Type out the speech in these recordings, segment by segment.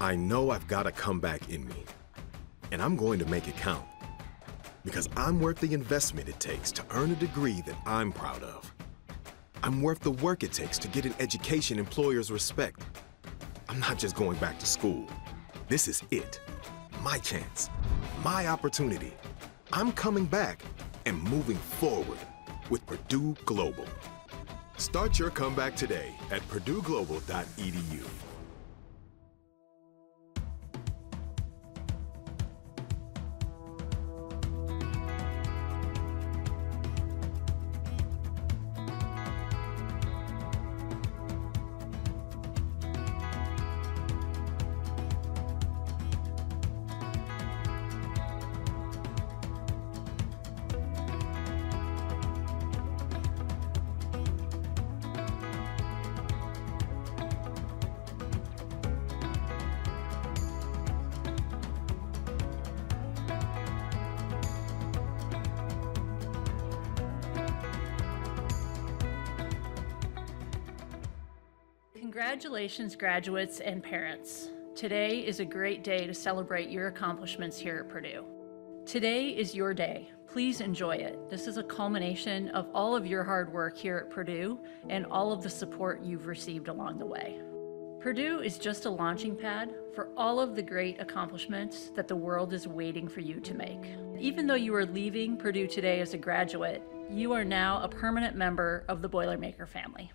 I know I've got a comeback in me, and I'm going to make it count. Because I'm worth the investment it takes to earn a degree that I'm proud of. I'm worth the work it takes to get an education employers respect. I'm not just going back to school. This is it. My chance. My opportunity. I'm coming back and moving forward with Purdue Global. Start your comeback today at purdueglobal.edu. Congratulations, graduates and parents. Today is a great day to celebrate your accomplishments here at Purdue. Today is your day. Please enjoy it. This is a culmination of all of your hard work here at Purdue and all of the support you've received along the way. Purdue is just a launching pad for all of the great accomplishments that the world is waiting for you to make. Even though you are leaving Purdue today as a graduate, you are now a permanent member of the Boilermaker family.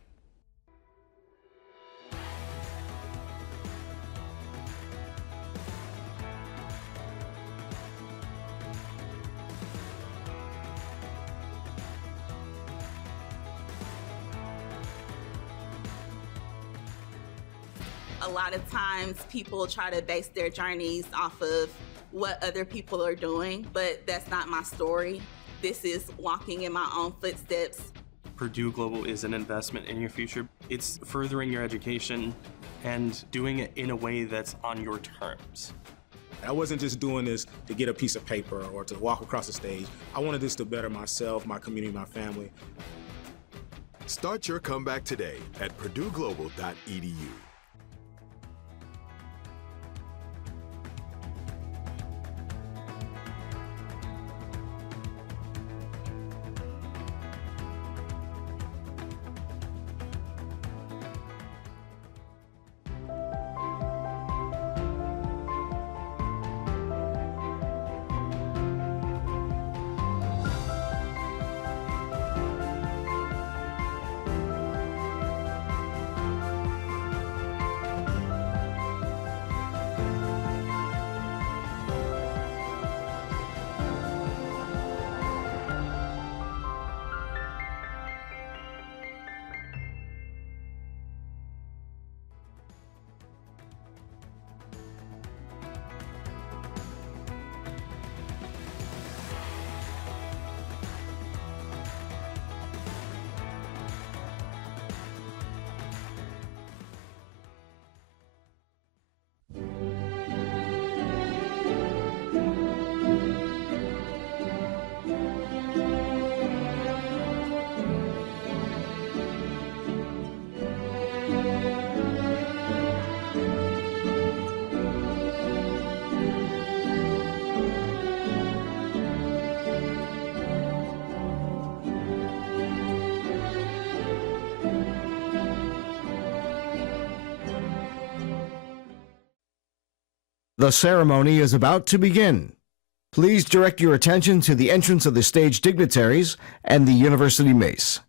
A lot of times people try to base their journeys off of what other people are doing, but that's not my story. This is walking in my own footsteps. Purdue Global is an investment in your future. It's furthering your education and doing it in a way that's on your terms. I wasn't just doing this to get a piece of paper or to walk across the stage. I wanted this to better myself, my community, my family. Start your comeback today at purdueglobal.edu. The ceremony is about to begin. Please direct your attention to the entrance of the stage dignitaries and the University Mace.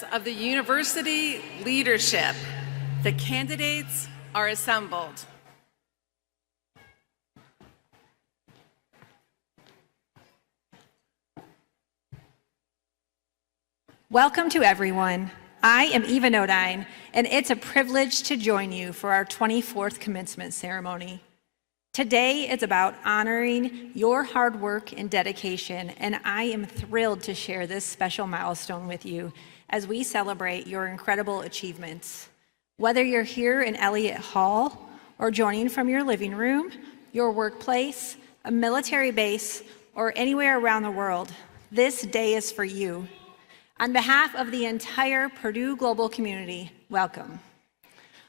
members of the university leadership, the candidates are assembled. Welcome to everyone. I am Eva Nodine, and it's a privilege to join you for our 24th commencement ceremony. Today is about honoring your hard work and dedication, and I am thrilled to share this special milestone with you as we celebrate your incredible achievements. Whether you're here in Elliott Hall or joining from your living room, your workplace, a military base, or anywhere around the world, this day is for you. On behalf of the entire Purdue Global community, welcome.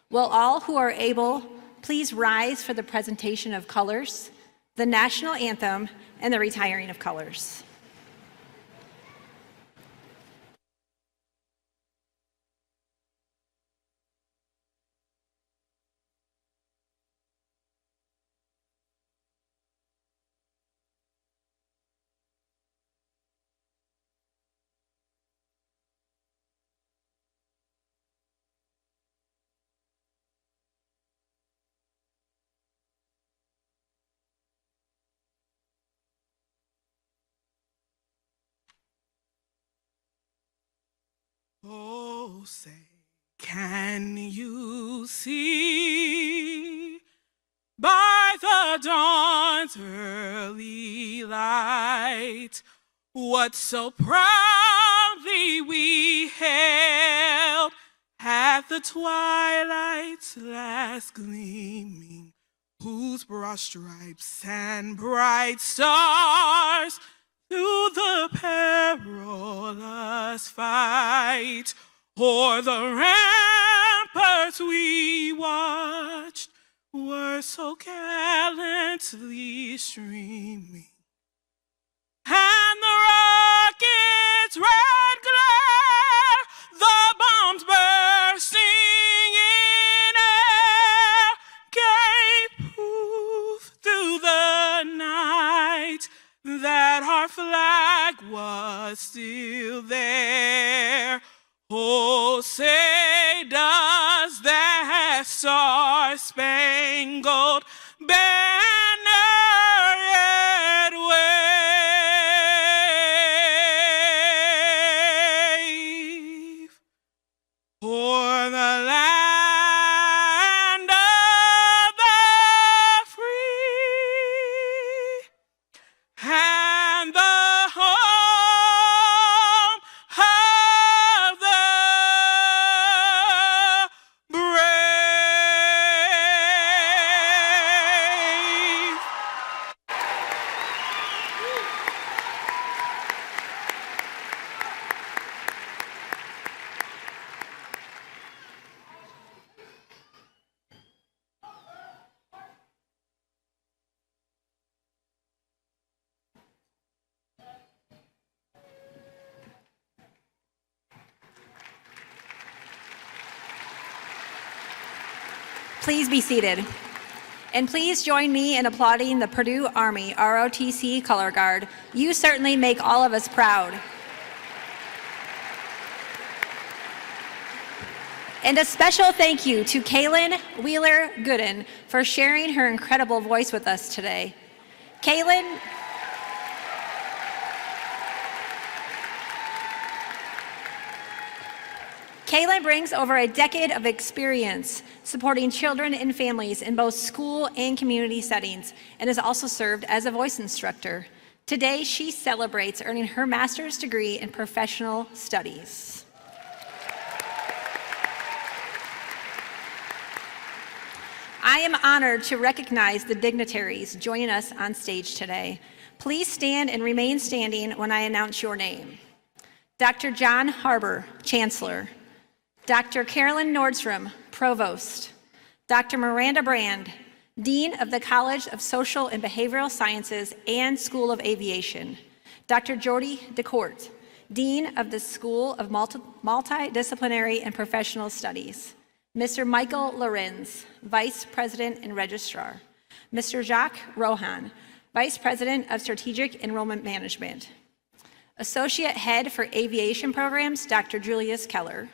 Will all who are able please rise for the presentation of colors, the national anthem, and the retiring of colors. Oh, say, can you see by the dawn's early light what so proudly we hailed at the twilight's last gleaming, whose broad stripes and bright stars through the perilous fight o'er the ramparts we watched were so gallantly streaming, and the rocket's red glare, the bombs bursting in air, gave proof through the night that our flag was still there. Oh, say does that star-spangled banner yet wave o'er the land of the free and the home of the brave. Please be seated. And please join me in applauding the Purdue Army ROTC Color Guard. You certainly make all of us proud. And a special thank you to Kaylin Wheeler-Gooden for sharing her incredible voice with us today. Kaylin brings over a decade of experience supporting children and families in both school and community settings, and has also served as a voice instructor. Today, she celebrates earning her master's degree in professional studies. I am honored to recognize the dignitaries joining us on stage today. Please stand and remain standing when I announce your name. Dr. John Harbour, Chancellor. Dr. Carolyn Nordstrom, Provost. Dr. Miranda Brand, Dean of the College of Social and Behavioral Sciences and School of Aviation. Dr. Jody DeCourt, Dean of the School of Multidisciplinary and Professional Studies. Mr. Michael Lorenz, Vice President and Registrar. Mr. Jacques Rohan, Vice President of Strategic Enrollment Management. Associate Head for Aviation Programs, Dr. Julius Keller.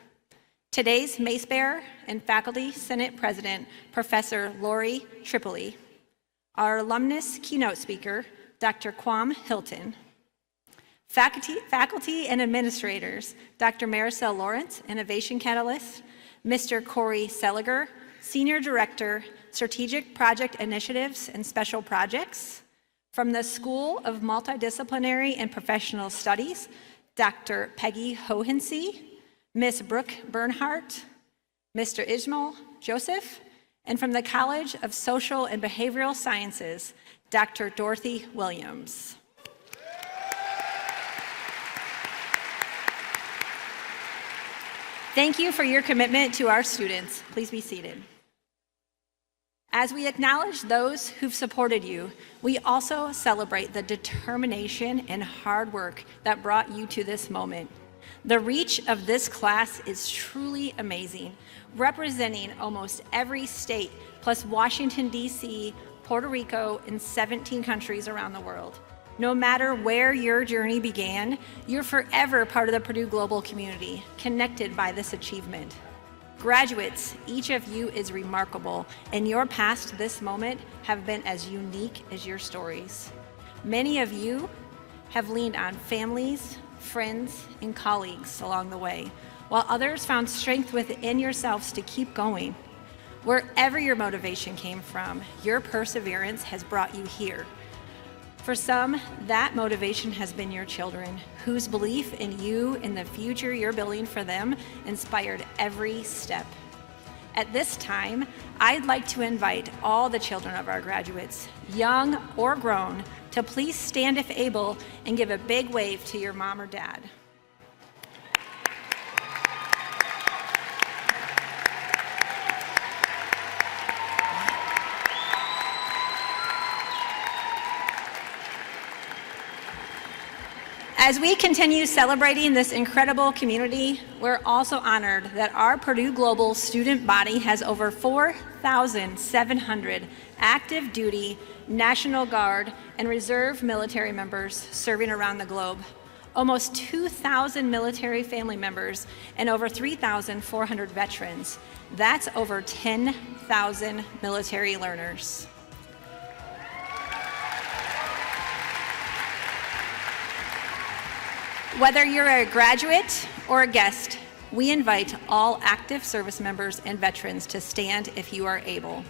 Today's Mace Bearer and Faculty Senate President, Professor Lori Tripoli. Our alumnus keynote speaker, Dr. Quam Hilton. Faculty and administrators, Dr. Maricel Lawrence, Innovation Catalyst, Mr. Corey Seliger, Senior Director, Strategic Project Initiatives and Special Projects. From the School of Multidisciplinary and Professional Studies, Dr. Peggy Hohensee, Ms. Brooke Bernhardt, Mr. Ismail Joseph, and from the College of Social and Behavioral Sciences, Dr. Dorothy Williams. Thank you for your commitment to our students. Please be seated. As we acknowledge those who've supported you, we also celebrate the determination and hard work that brought you to this moment. The reach of this class is truly amazing, representing almost every state, plus Washington, D.C., Puerto Rico, and 17 countries around the world. No matter where your journey began, you're forever part of the Purdue Global community, connected by this achievement. Graduates, each of you is remarkable, and your paths to this moment have been as unique as your stories. Many of you have leaned on families, friends, and colleagues along the way, while others found strength within yourselves to keep going. Wherever your motivation came from, your perseverance has brought you here. For some, that motivation has been your children, whose belief in you and the future you're building for them inspired every step. At this time, I'd like to invite all the children of our graduates, young or grown, to please stand if able and give a big wave to your mom or dad. As we continue celebrating this incredible community, we're also honored that our Purdue Global student body has over 4,700 active duty, National Guard, and Reserve military members serving around the globe, almost 2,000 military family members, and over 3,400 veterans. That's over 10,000 military learners. Whether you're a graduate or a guest, we invite all active service members and veterans to stand if you are able.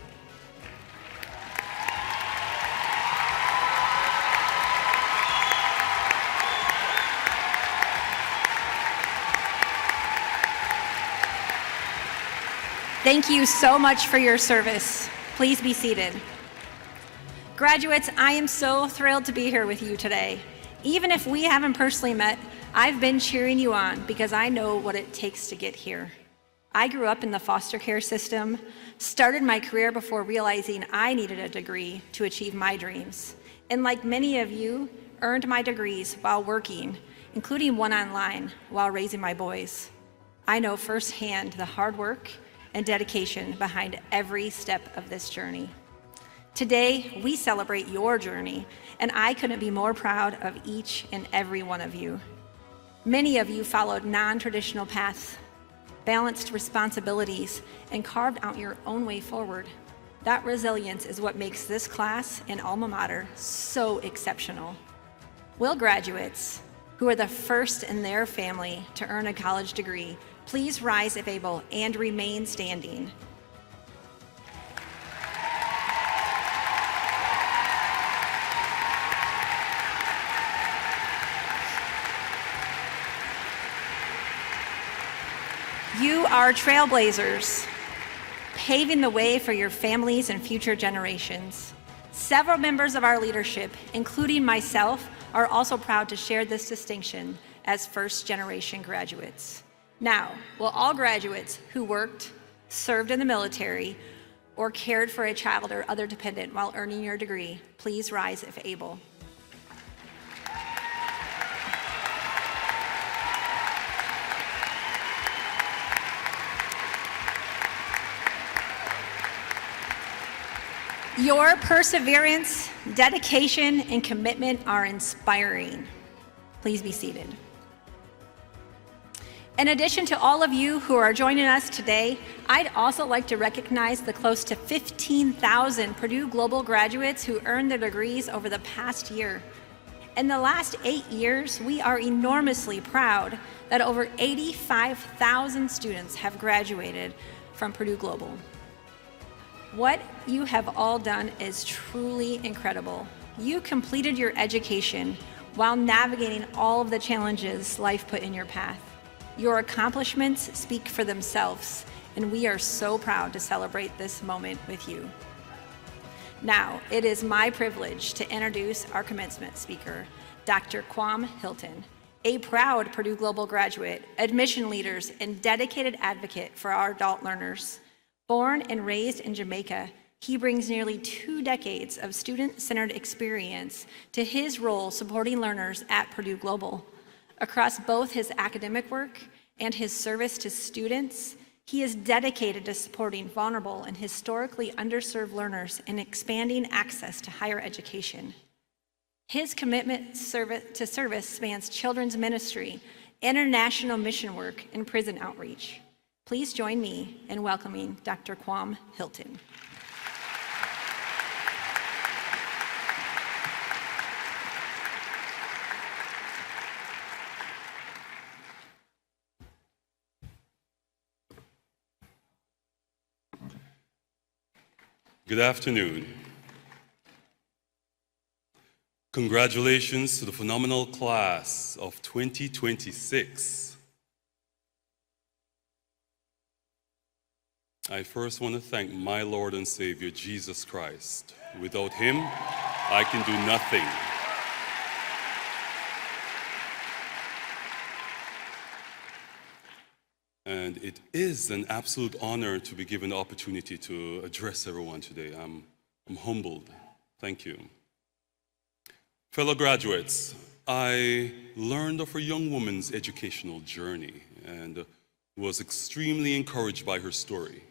Thank you so much for your service. Please be seated. Graduates, I am so thrilled to be here with you today. Even if we haven't personally met, I've been cheering you on because I know what it takes to get here. I grew up in the foster care system, started my career before realizing I needed a degree to achieve my dreams. And like many of you, earned my degrees while working, including one online, while raising my boys. I know firsthand the hard work and dedication behind every step of this journey. Today, we celebrate your journey, and I couldn't be more proud of each and every one of you. Many of you followed non-traditional paths, balanced responsibilities, and carved out your own way forward. That resilience is what makes this class and alma mater so exceptional. Will graduates, who are the first in their family to earn a college degree, please rise if able and remain standing. You are trailblazers, paving the way for your families and future generations. Several members of our leadership, including myself, are also proud to share this distinction as first-generation graduates. Now, will all graduates who worked, served in the military, or cared for a child or other dependent while earning your degree, please rise if able. Your perseverance, dedication, and commitment are inspiring. Please be seated. In addition to all of you who are joining us today, I'd also like to recognize the close to 15,000 Purdue Global graduates who earned their degrees over the past year. In the last 8 years, we are enormously proud that over 85,000 students have graduated from Purdue Global. What you have all done is truly incredible. You completed your education while navigating all of the challenges life put in your path. Your accomplishments speak for themselves, and we are so proud to celebrate this moment with you. Now, it is my privilege to introduce our commencement speaker, Dr. Quam Hilton, a proud Purdue Global graduate, admission leaders, and dedicated advocate for our adult learners. Born and raised in Jamaica, he brings nearly 2 decades of student-centered experience to his role supporting learners at Purdue Global. Across both his academic work and his service to students, he is dedicated to supporting vulnerable and historically underserved learners and expanding access to higher education. His commitment to service spans children's ministry, international mission work, and prison outreach. Please join me in welcoming Dr. Quam Hilton. Good afternoon. Congratulations to the phenomenal class of 2026. I first want to thank my Lord and Savior, Jesus Christ. Without him, I can do nothing. And it is an absolute honor to be given the opportunity to address everyone today. I'm humbled. Thank you. Fellow graduates, I learned of a young woman's educational journey and was extremely encouraged by her story.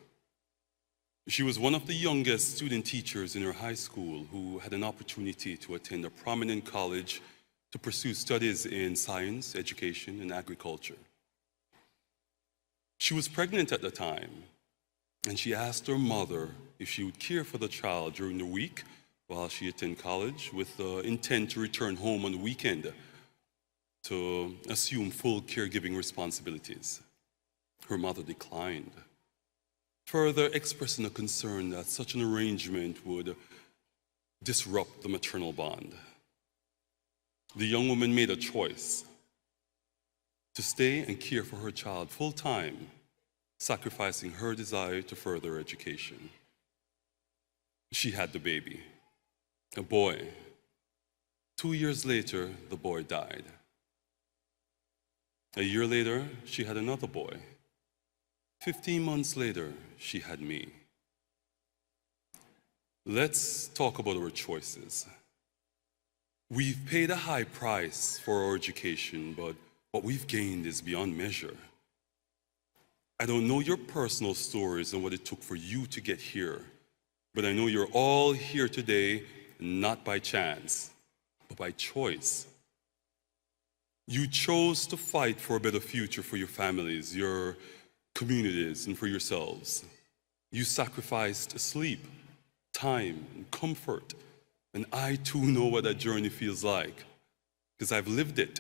She was one of the youngest student teachers in her high school who had an opportunity to attend a prominent college to pursue studies in science, education, and agriculture. She was pregnant at the time, and she asked her mother if she would care for the child during the week while she attended college with the intent to return home on the weekend to assume full caregiving responsibilities. Her mother declined, further expressing a concern that such an arrangement would disrupt the maternal bond. The young woman made a choice to stay and care for her child full-time, sacrificing her desire to further education. She had the baby, a boy. 2 years later, the boy died. A year later, she had another boy. 15 months later, she had me. Let's talk about our choices. We've paid a high price for our education, but what we've gained is beyond measure. I don't know your personal stories and what it took for you to get here, but I know you're all here today not by chance, but by choice. You chose to fight for a better future for your families, your communities, and for yourselves. You sacrificed sleep, time, and comfort, and I too know what that journey feels like, because I've lived it.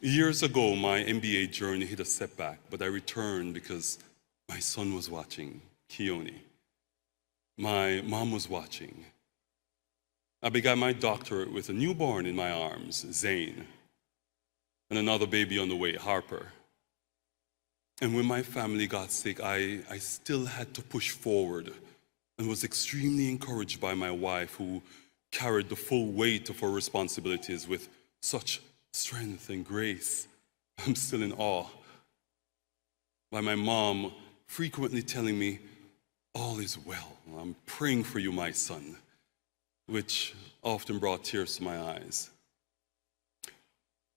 Years ago, my MBA journey hit a setback, but I returned because my son was watching, Keone. My mom was watching. I began my doctorate with a newborn in my arms, Zane, and another baby on the way, Harper. And when my family got sick, I still had to push forward and was extremely encouraged by my wife, who carried the full weight of her responsibilities with such strength and grace. I'm still in awe. By my mom frequently telling me, "All is well. I'm praying for you, my son," which often brought tears to my eyes.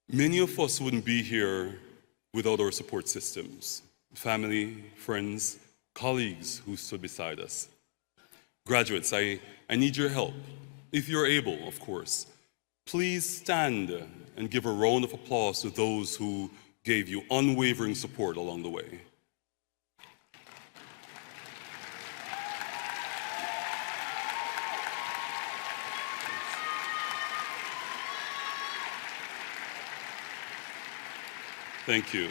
Many of us wouldn't be here without our support systems, family, friends, colleagues who stood beside us. Graduates, I need your help, if you're able, of course, Please stand and give a round of applause to those who gave you unwavering support along the way. Thank you.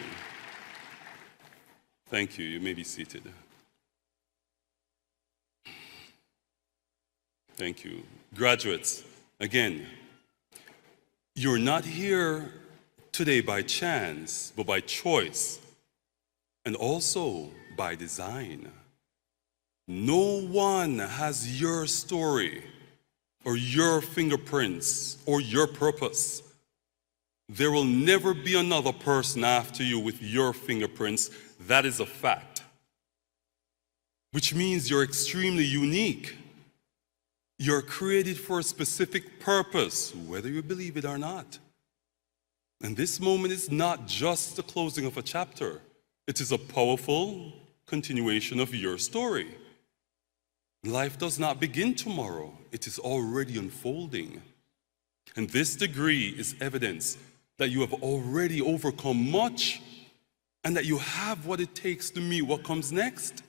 Thank you. You may be seated. Thank you. Graduates, again, you're not here today by chance, but by choice, and also by design. No one has your story, or your fingerprints, or your purpose. There will never be another person after you with your fingerprints. That is a fact. Which means you're extremely unique. You're created for a specific purpose, whether you believe it or not. And this moment is not just the closing of a chapter. It is a powerful continuation of your story. Life does not begin tomorrow. It is already unfolding. And this degree is evidence that you have already overcome much and that you have what it takes to meet what comes next.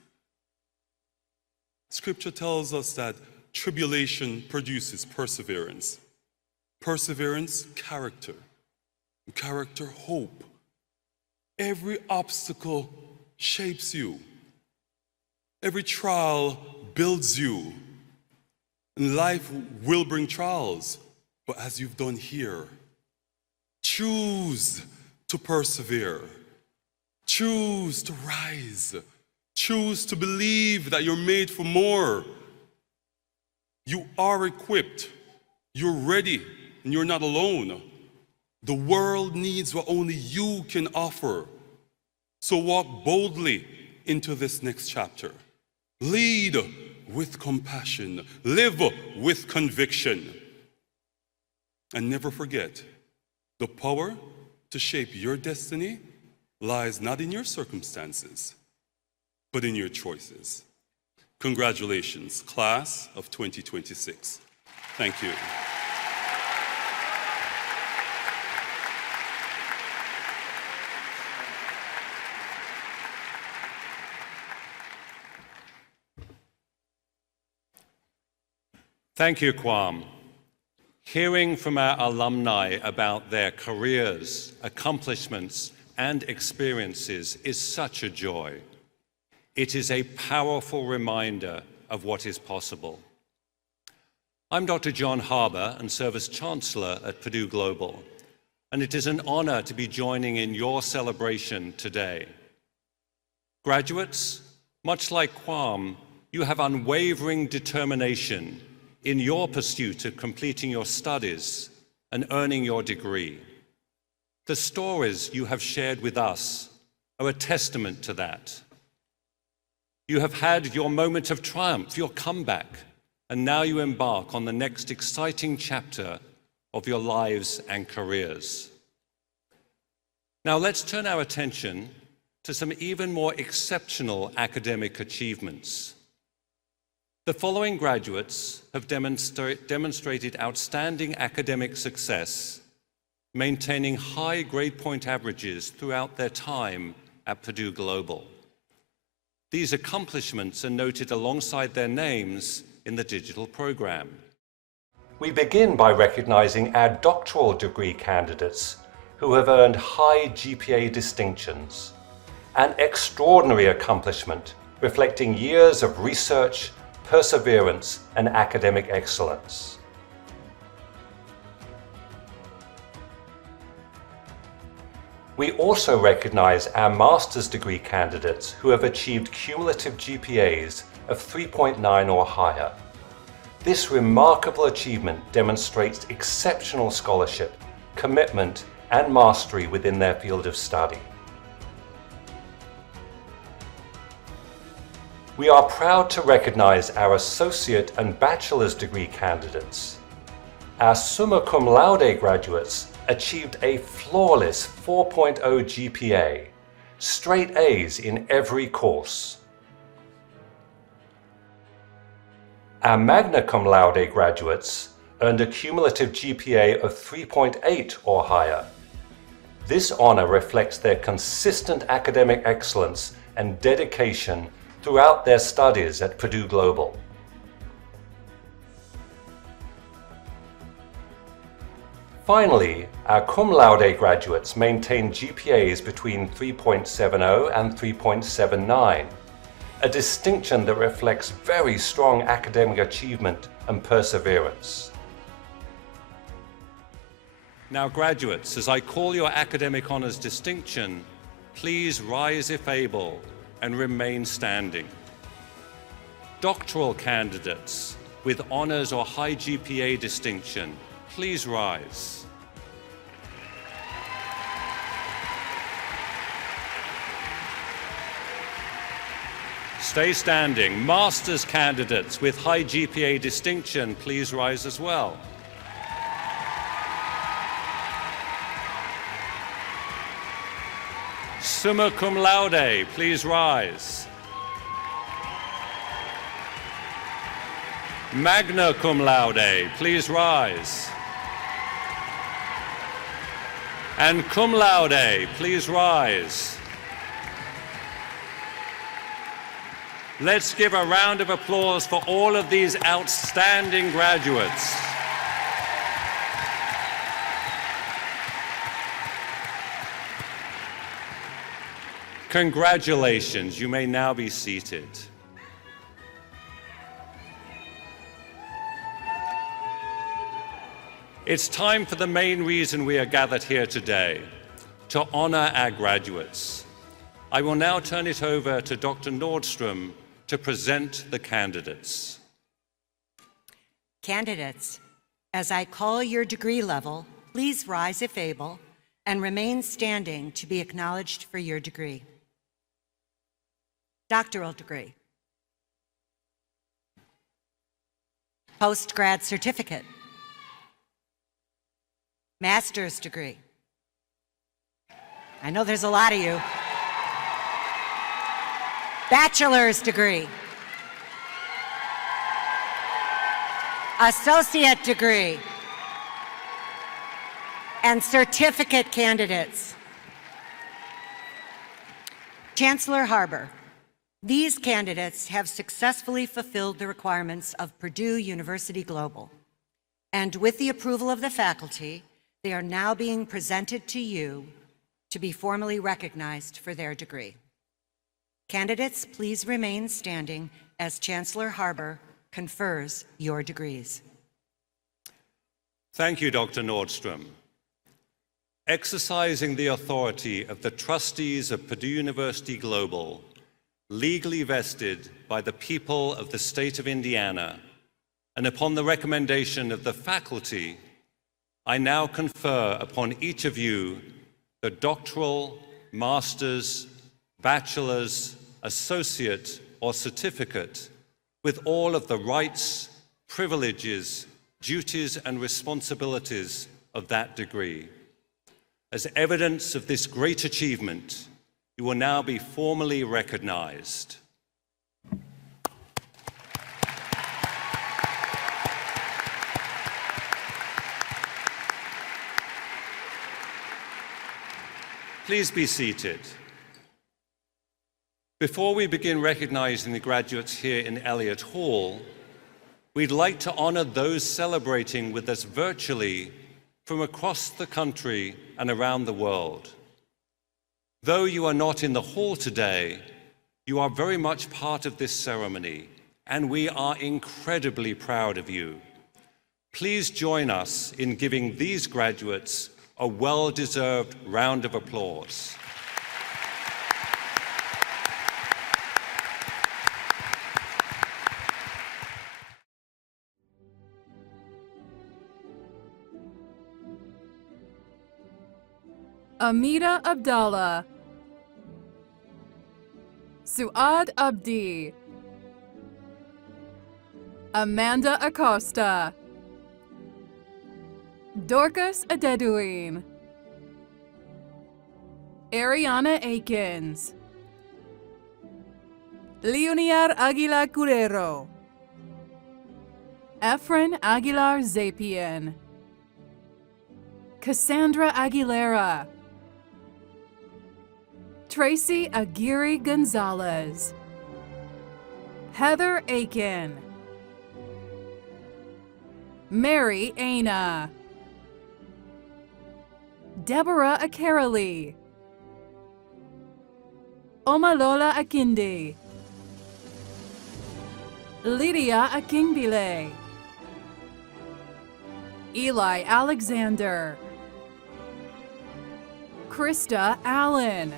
Scripture tells us that tribulation produces perseverance. Perseverance, character. Character, hope. Every obstacle shapes you. Every trial builds you. And life will bring trials, but as you've done here, choose to persevere. Choose to rise. Choose to believe that you're made for more. You are equipped. You're ready, and you're not alone. The world needs what only you can offer. So walk boldly into this next chapter. Lead with compassion. Live with conviction. And never forget, the power to shape your destiny lies not in your circumstances, but in your choices. Congratulations, class of 2026. Thank you. Thank you, Kwam. Hearing from our alumni about their careers, accomplishments, and experiences is such a joy. It is a powerful reminder of what is possible. I'm Dr. John Harbour and serve as Chancellor at Purdue Global, and it is an honor to be joining in your celebration today. Graduates, much like Kwam, you have unwavering determination in your pursuit of completing your studies and earning your degree. The stories you have shared with us are a testament to that. You have had your moment of triumph, your comeback, and now you embark on the next exciting chapter of your lives and careers. Now let's turn our attention to some even more exceptional academic achievements. The following graduates have demonstrated outstanding academic success, maintaining high grade point averages throughout their time at Purdue Global. These accomplishments are noted alongside their names in the digital program. We begin by recognizing our doctoral degree candidates who have earned high GPA distinctions, an extraordinary accomplishment reflecting years of research, perseverance, and academic excellence. We also recognize our master's degree candidates who have achieved cumulative GPAs of 3.9 or higher. This remarkable achievement demonstrates exceptional scholarship, commitment, and mastery within their field of study. We are proud to recognize our associate and bachelor's degree candidates. Our summa cum laude graduates achieved a flawless 4.0 GPA, straight A's in every course. Our magna cum laude graduates earned a cumulative GPA of 3.8 or higher. This honor reflects their consistent academic excellence and dedication throughout their studies at Purdue Global. Finally, our cum laude graduates maintained GPAs between 3.70 and 3.79, a distinction that reflects very strong academic achievement and perseverance. Now, graduates, as I call your academic honors distinction, please rise if able and remain standing. Doctoral candidates with honors or high GPA distinction, please rise. Stay standing. Master's candidates with high GPA distinction, please rise as well. Summa cum laude, please rise. Magna cum laude, please rise. And cum laude, please rise. Let's give a round of applause for all of these outstanding graduates. Congratulations, you may now be seated. It's time for the main reason we are gathered here today, to honor our graduates. I will now turn it over to Dr. Nordstrom to present the candidates. Candidates, as I call your degree level, please rise if able and remain standing to be acknowledged for your degree. Doctoral degree. Postgrad certificate. Master's degree. I know there's a lot of you. Bachelor's degree. Associate degree. And certificate candidates. Chancellor Harbour, these candidates have successfully fulfilled the requirements of Purdue University Global. And with the approval of the faculty, they are now being presented to you to be formally recognized for their degree. Candidates, please remain standing as Chancellor Harbour confers your degrees. Thank you, Dr. Nordstrom. Exercising the authority of the trustees of Purdue University Global, legally vested by the people of the state of Indiana, and upon the recommendation of the faculty, I now confer upon each of you the doctoral, master's, bachelor's, associate, or certificate with all of the rights, privileges, duties, and responsibilities of that degree. As evidence of this great achievement, you will now be formally recognized. Please be seated. Before we begin recognizing the graduates here in Elliott Hall, we'd like to honor those celebrating with us virtually from across the country and around the world. Though you are not in the hall today, you are very much part of this ceremony, and we are incredibly proud of you. Please join us in giving these graduates a well-deserved round of applause. Amira Abdallah, Suad Abdi, Amanda Acosta, Dorcas Adeduin, Ariana Akins, Leoniar Aguila Curero, Efren Aguilar Zapian, Cassandra Aguilera, Tracy Aguirre Gonzalez, Heather Aiken, Mary Aina, Deborah Akarali, Omalola Akindi, Lydia Akingbile, Eli Alexander, Krista Allen,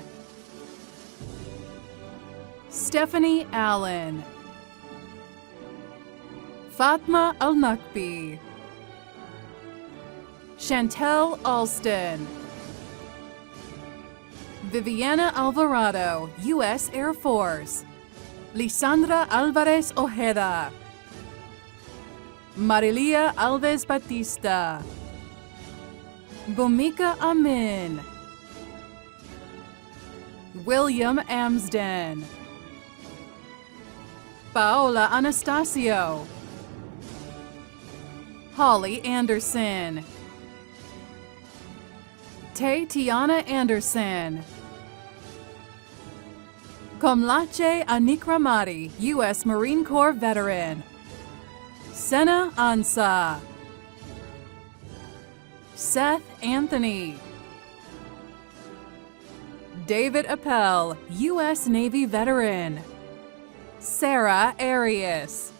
Stephanie Allen, Fatma Al-Nakbi, Chantel Alston, Viviana Alvarado, U.S. Air Force, Lisandra Alvarez Ojeda, Marilia Alves Batista, Bhumika Amin, William Amsden, Paola Anastasio, Holly Anderson, Tiana Anderson, Komlache Anikramati, U.S. Marine Corps veteran, Sena Ansa, Seth Anthony, David Appel, U.S. Navy veteran, Sarah Arias,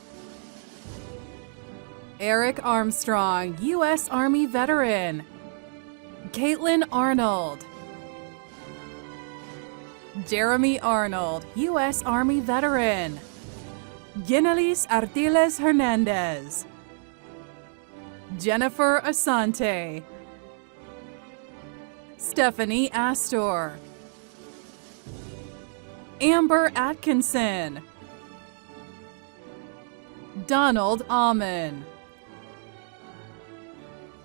Eric Armstrong, U.S. Army veteran, Caitlin Arnold, Jeremy Arnold, U.S. Army veteran, Yenelis Artiles Hernandez, Jennifer Asante, Stephanie Astor, Amber Atkinson, Donald Amon,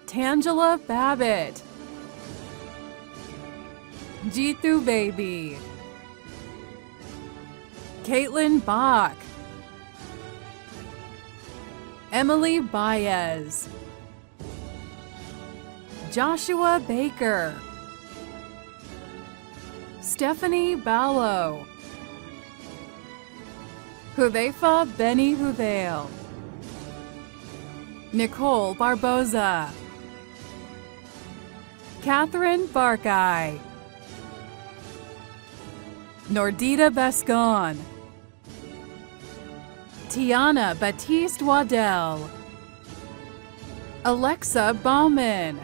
Tangela Babbitt, Jitu Baby, Caitlin Bach, Emily Baez, Joshua Baker, Stephanie Ballo, Hudhaifa Benny Hudhail, Nicole Barboza, Catherine Barkay, Nordita Bascon, Tiana Batiste Waddell, Alexa Bauman,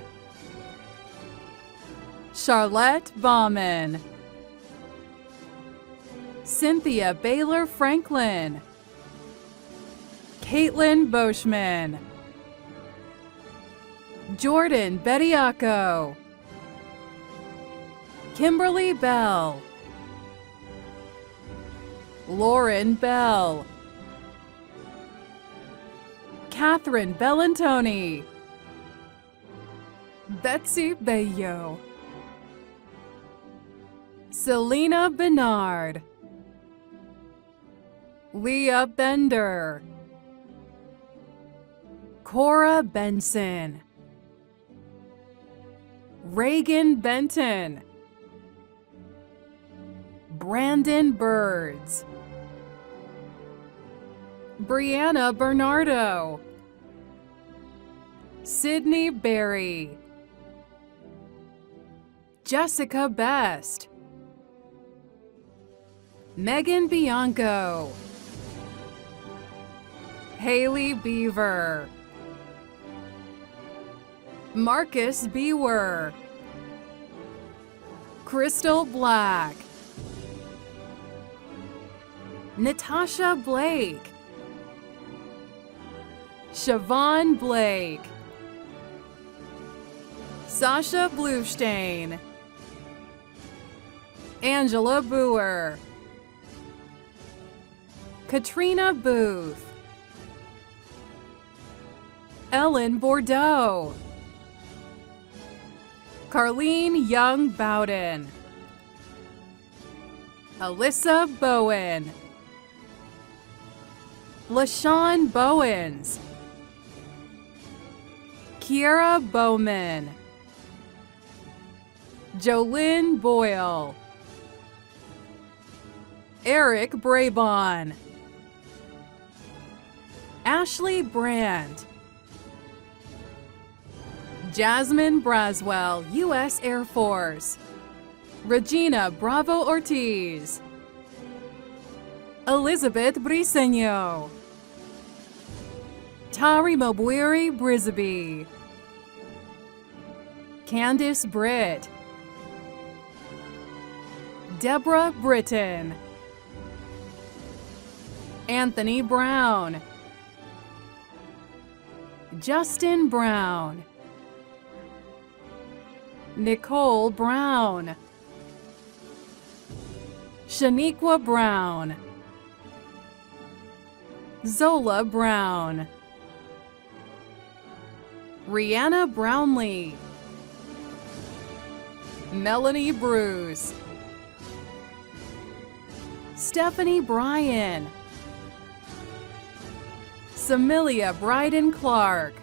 Charlotte Bauman, Cynthia Baylor Franklin, Caitlin Boschman, Jordan Bediaco, Kimberly Bell, Lauren Bell, Catherine Bellantoni, Betsy Bayo, Selena Bernard, Leah Bender, Cora Benson, Reagan Benton, Brandon Birds, Brianna Bernardo, Sydney Berry, Jessica Best, Megan Bianco, Haley Beaver, Marcus Bewer, Crystal Black, Natasha Blake, Siobhan Blake, Sasha Bluestein, Angela Boer, Katrina Booth, Ellen Bordeaux, Carlene Young Bowden, Alyssa Bowen, LaShawn Bowens, Kiera Bowman, Jolynn Boyle, Eric Brabon, Ashley Brandt, Jasmine Braswell, U.S. Air Force, Regina Bravo Ortiz, Elizabeth Briseño, Tari Mobwiri Brisby, Candice Britt, Deborah Britton, Anthony Brown, Justin Brown, Nicole Brown, Shaniqua Brown, Zola Brown, Rihanna Brownlee, Melanie Bruce, Stephanie Bryan, Samilia Bryden Clark,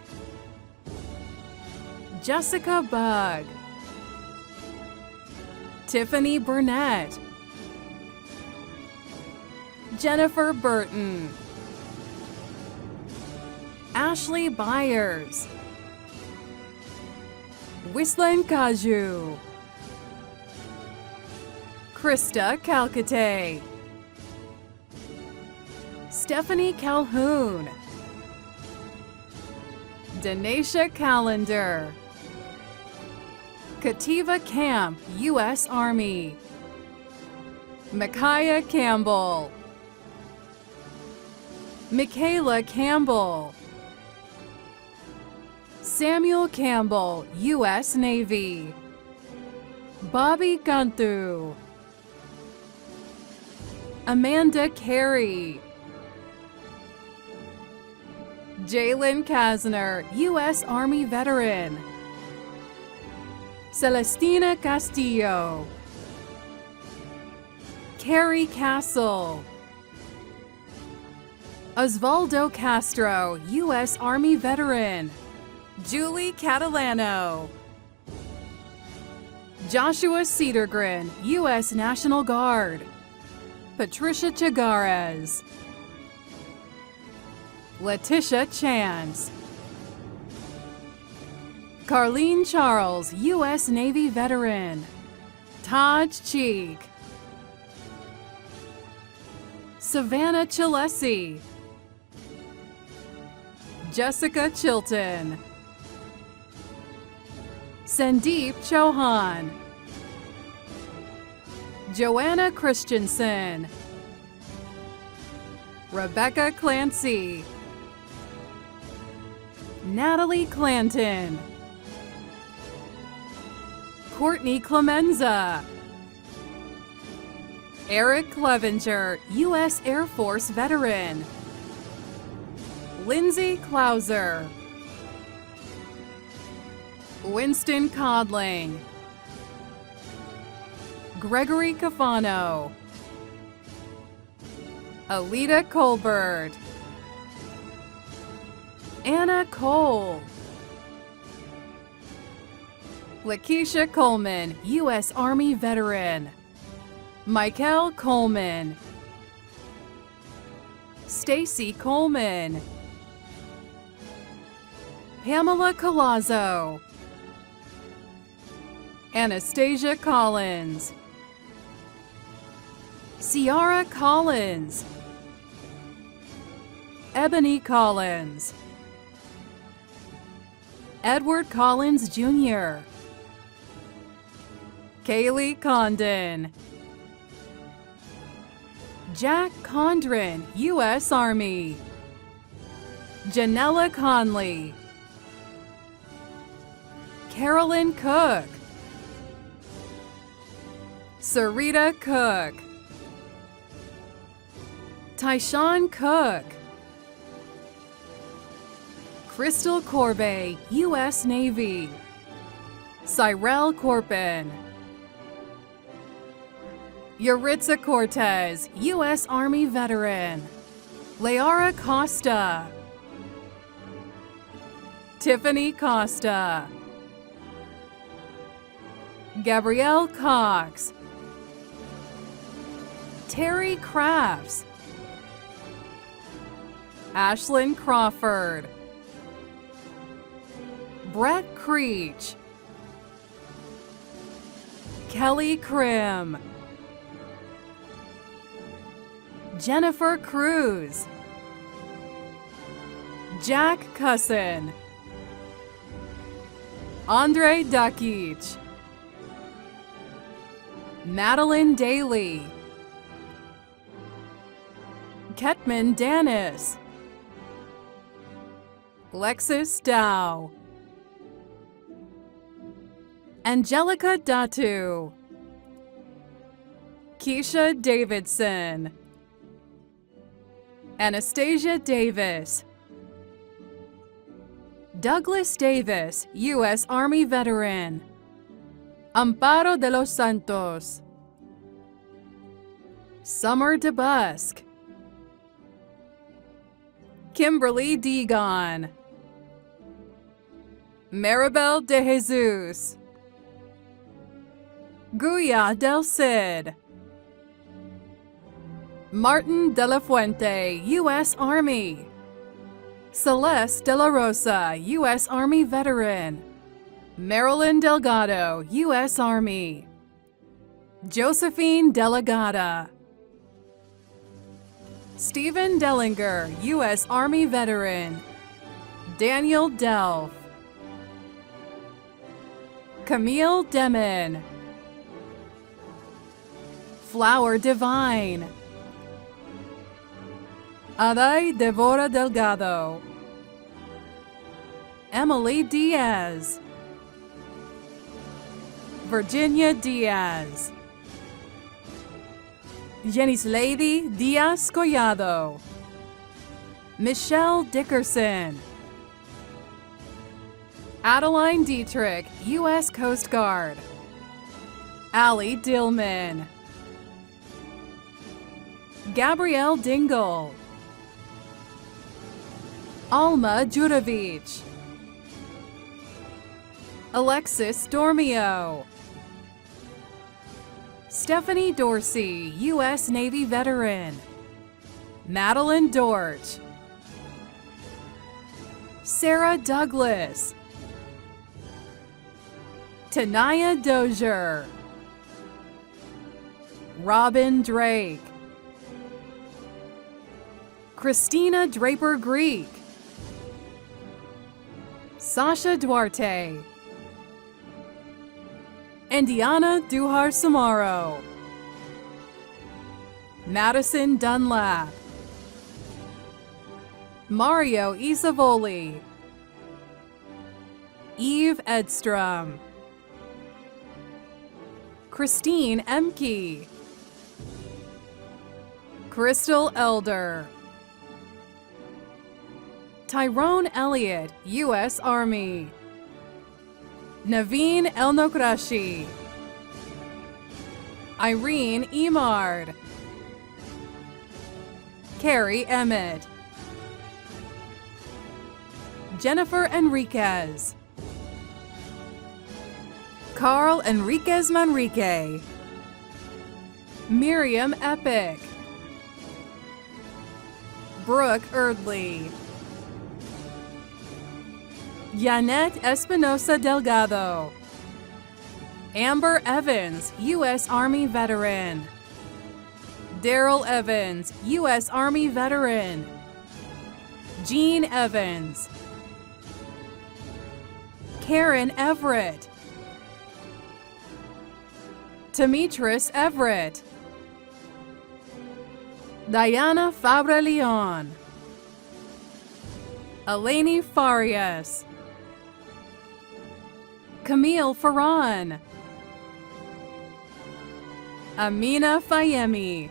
Jessica Bug, Tiffany Burnett, Jennifer Burton, Ashley Byers, Wislan Kaju, Krista Calcate, Stephanie Calhoun, Denisha Callender, Kativa Camp, U.S. Army, Micaiah Campbell, Michaela Campbell, Samuel Campbell, U.S. Navy, Bobby Gunthu, Amanda Carey, Jalen Kasner, U.S. Army veteran, Celestina Castillo, Carrie Castle, Osvaldo Castro, U.S. Army veteran, Julie Catalano, Joshua Cedargren, U.S. National Guard, Patricia Chagares, Letitia Chance, Carlene Charles, U.S. Navy veteran, Taj Cheek, Savannah Chilesi, Jessica Chilton, Sandeep Chauhan, Joanna Christensen, Rebecca Clancy, Natalie Clanton, Courtney Clemenza, Eric Clevenger, U.S. Air Force veteran, Lindsay Klauser, Winston Codling, Gregory Cafano, Alita Colbert, Anna Cole, Lakeisha Coleman, U.S. Army veteran, Michael Coleman, Stacy Coleman, Pamela Colazzo, Anastasia Collins, Ciara Collins, Ebony Collins, Edward Collins Jr., Kaylee Condon, Jack Condren, U.S. Army, Janella Conley, Carolyn Cook, Sarita Cook, Tyshawn Cook, Crystal Corbet, U.S. Navy, Cyrell Corpin, Yuritsa Cortez, U.S. Army veteran, Leara Costa, Tiffany Costa, Gabrielle Cox, Terry Crafts, Ashlyn Crawford, Brett Creech, Kelly Krim, Jennifer Cruz, Jack Cussin, Andre Dukic, Madeline Daly, Ketman Danis, Lexus Dow, Angelica Datu, Keisha Davidson, Anastasia Davis, Douglas Davis, U.S. Army veteran, Amparo de los Santos, Summer DeBusk, Kimberly Degon, Maribel de Jesus, Guya del Cid, Martin de la Fuente, U.S. Army, Celeste de la Rosa, U.S. Army veteran, Marilyn Delgado, U.S. Army, Josephine Delegata, Stephen Dellinger, U.S. Army veteran, Daniel Delf, Camille Demin, Flower Divine, Aday Devora Delgado, Emily Diaz, Virginia Diaz, Jenislady Diaz Collado, Michelle Dickerson, Adeline Dietrich, U.S. Coast Guard, Allie Dillman, Gabrielle Dingle, Alma Juravich, Alexis Dormio, Stephanie Dorsey, U.S. Navy veteran, Madeline Dorch, Sarah Douglas, Tanaya Dozier, Robin Drake, Christina Draper Greek, Sasha Duarte, Indiana Duhar Samaro, Madison Dunlap, Mario Isavoli, Eve Edstrom, Christine Emke, Crystal Elder, Tyrone Elliott, U.S. Army, Naveen Elnokrashi, Irene Emard, Carrie Emmett, Jennifer Enriquez, Carl Enriquez Manrique, Miriam Epic, Brooke Erdley, Yanette Espinosa Delgado, Amber Evans, U.S. Army veteran, Daryl Evans, U.S. Army veteran, Jean Evans, Karen Everett, Demetris Everett, Diana Fabra Leon, Eleni Farias, Camille Farran, Amina Fayemi,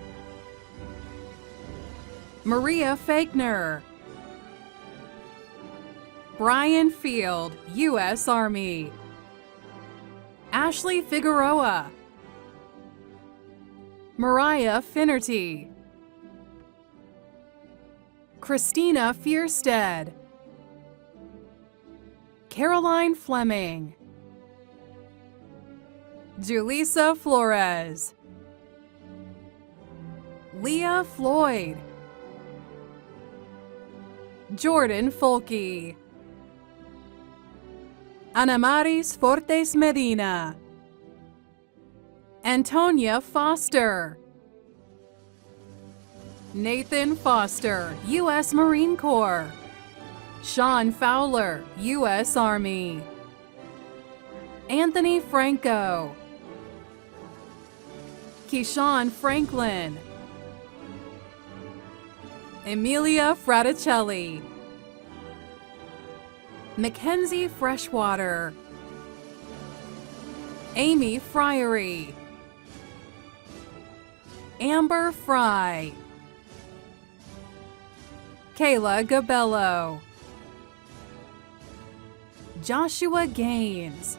Maria Fakener, Brian Field, U.S. Army, Ashley Figueroa, Mariah Finnerty, Christina Fierstead, Caroline Fleming. Julissa Flores. Leah Floyd. Jordan Folke. Anamaris Fortes Medina. Antonia Foster. Nathan Foster, U.S. Marine Corps. Sean Fowler, U.S. Army. Anthony Franco. Keyshawn Franklin. Emilia Fraticelli. Mackenzie Freshwater. Amy Fryery. Amber Fry. Kayla Gabello. Joshua Gaines.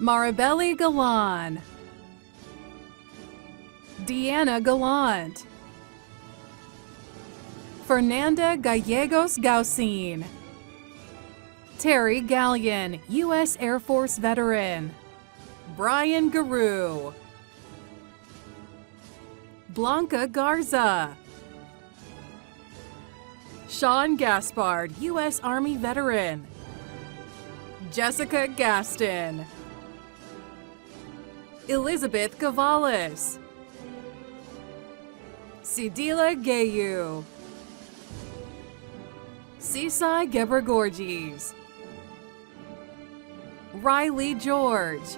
Maribelli Galan. Deanna Gallant. Fernanda Gallegos Gaucin. Terry Gallion, U.S. Air Force veteran. Brian Garou. Blanca Garza. Sean Gaspard, U.S. Army veteran. Jessica Gaston. Elizabeth Gavalis. Sidila Gayu. Sisai Gebergorgis. Riley George.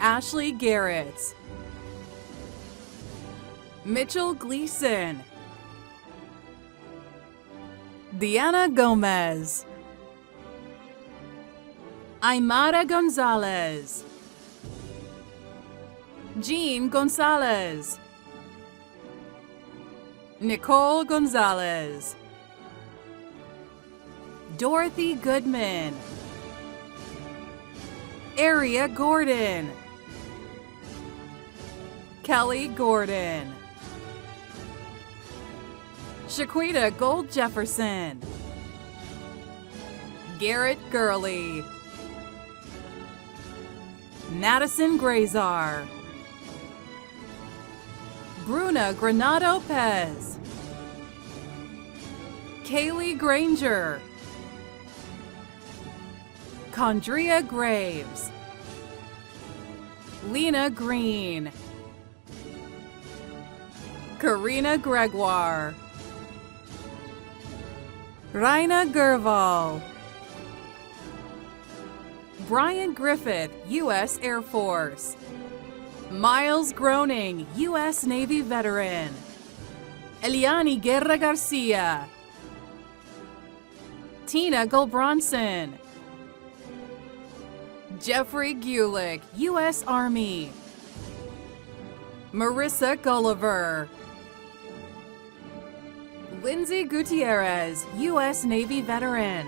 Ashley Garrett. Mitchell Gleason. Diana Gomez. Aymara Gonzalez. Jean Gonzalez. Nicole Gonzalez. Dorothy Goodman. Aria Gordon. Kelly Gordon. Shaquita Gold Jefferson. Garrett Gurley. Madison Grazar. Bruna Granado Pez. Kaylee Granger. Condria Graves. Lena Green. Karina Gregoire. Raina Gerval. Brian Griffith, U.S. Air Force. Miles Groening, U.S. Navy veteran. Eliani Guerra Garcia. Tina Gulbronson. Jeffrey Gulick, U.S. Army. Marissa Gulliver. Lindsay Gutierrez, U.S. Navy veteran.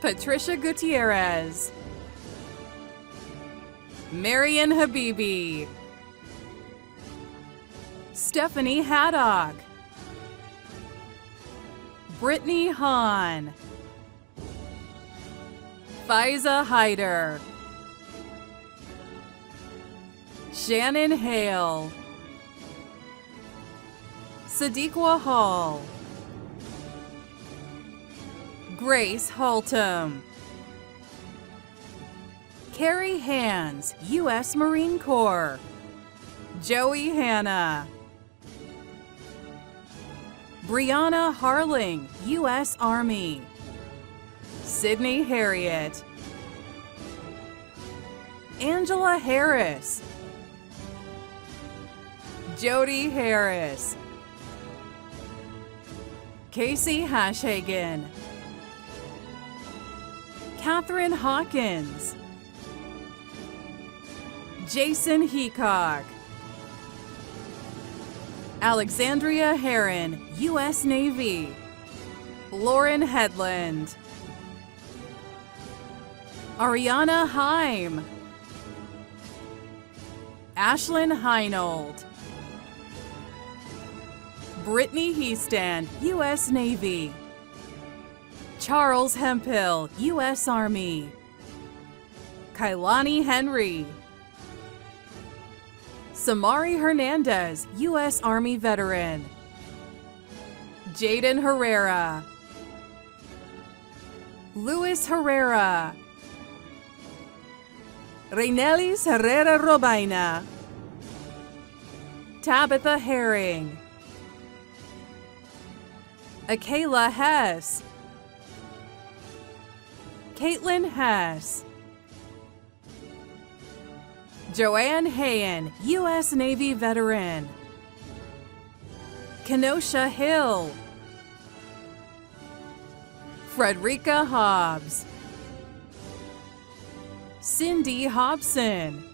Patricia Gutierrez. Marian Habibi. Stephanie Haddock. Brittany Hahn. Faiza Hyder. Shannon Hale. Sadiqua Hall. Grace Haltom. Carrie Hands, U.S. Marine Corps. Joey Hanna. Brianna Harling, U.S. Army. Sydney Harriet. Angela Harris. Jody Harris. Casey Hashhagen. Catherine Hawkins. Jason Heacock. Alexandria Heron, U.S. Navy. Lauren Headland. Ariana Heim. Ashlyn Heinold. Brittany Heastand, U.S. Navy. Charles Hemphill, U.S. Army. Kailani Henry. Samari Hernandez, U.S. Army veteran. Jaden Herrera. Luis Herrera. Reinelis Herrera Robaina. Tabitha Herring. Akayla Hess. Caitlin Hess. Joanne Hayen, U.S. Navy veteran. Kenosha Hill. Frederica Hobbs. Cindy Hobson.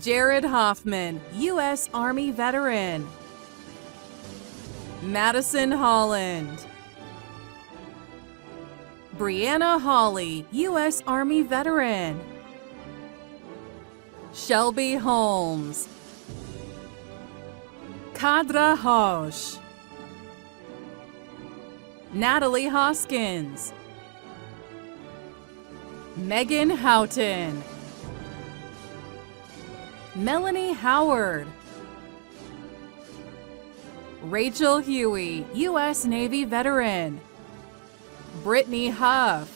Jared Hoffman, U.S. Army veteran. Madison Holland. Brianna Hawley, U.S. Army veteran. Shelby Holmes. Kadra Hosh. Natalie Hoskins. Megan Houghton. Melanie Howard. Rachel Huey, U.S. Navy veteran. Brittany Huff.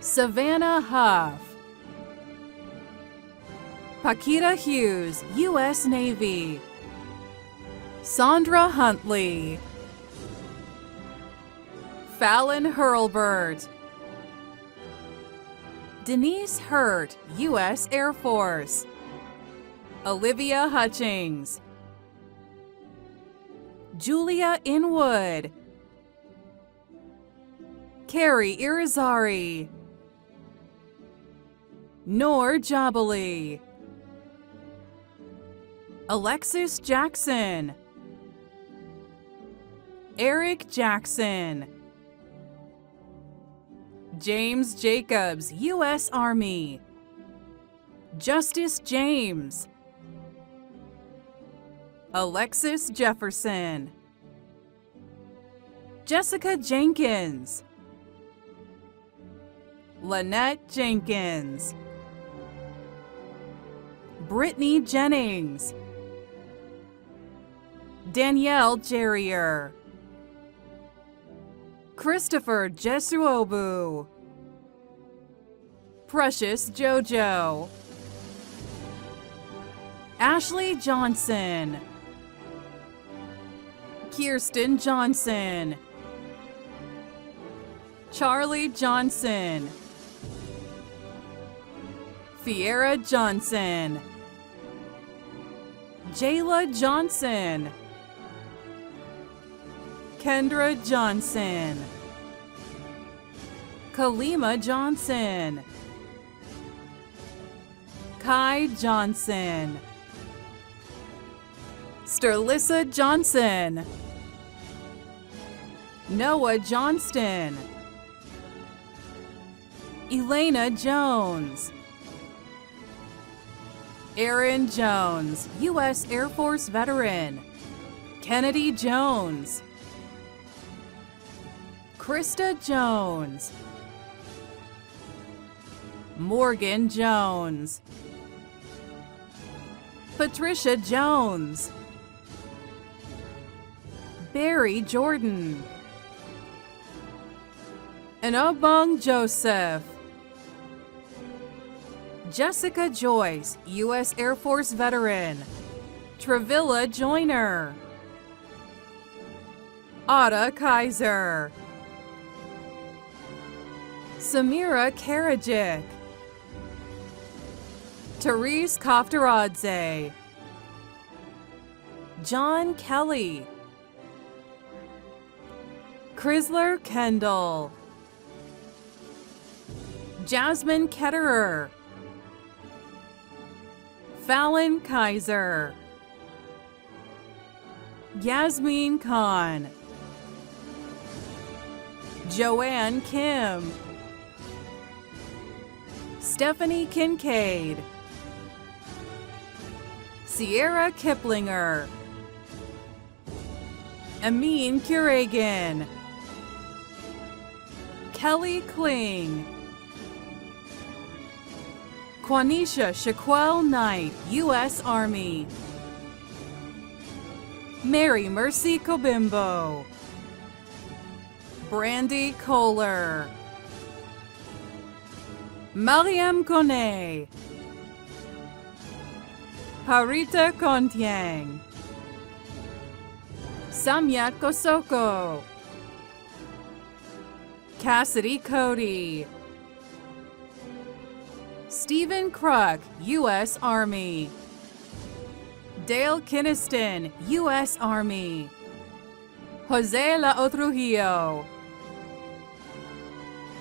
Savannah Huff. Paquita Hughes, U.S. Navy. Sandra Huntley. Fallon Hurlburt. Denise Hurt, U.S. Air Force. Olivia Hutchings. Julia Inwood. Carrie Irizarry. Noor Jabali. Alexis Jackson. Eric Jackson. James Jacobs, U.S. Army. Justice James. Alexis Jefferson. Jessica Jenkins. Lynette Jenkins. Brittany Jennings. Danielle Jerrier. Christopher Jesuobu. Precious Jojo. Ashley Johnson. Kirsten Johnson. Charlie Johnson. Fiera Johnson. Jayla Johnson. Kendra Johnson. Kalima Johnson. Kai Johnson. Sterlissa Johnson. Noah Johnston. Elena Jones. Aaron Jones, U.S. Air Force veteran. Kennedy Jones. Krista Jones. Morgan Jones. Patricia Jones. Barry Jordan. Enobong Joseph. Jessica Joyce, U.S. Air Force veteran. Travilla Joyner. Ada Kaiser. Samira Karajic. Therese Kaftaradze. John Kelly. Chrysler Kendall. Jasmine Ketterer. Fallon Kaiser. Yasmin Khan. Joanne Kim. Stephanie Kincaid. Sierra Kiplinger, Amin Kuragan, Kelly Kling, Quanisha Shaquell Knight, U.S. Army, Mary Mercy Kobimbo, Brandy Kohler, Mariam Kone, Harita Kontiang, Samyat Kosoko, Cassidy Cody, Stephen Kruk, U.S. Army, Dale Kinniston, U.S. Army, Jose La Trujillo,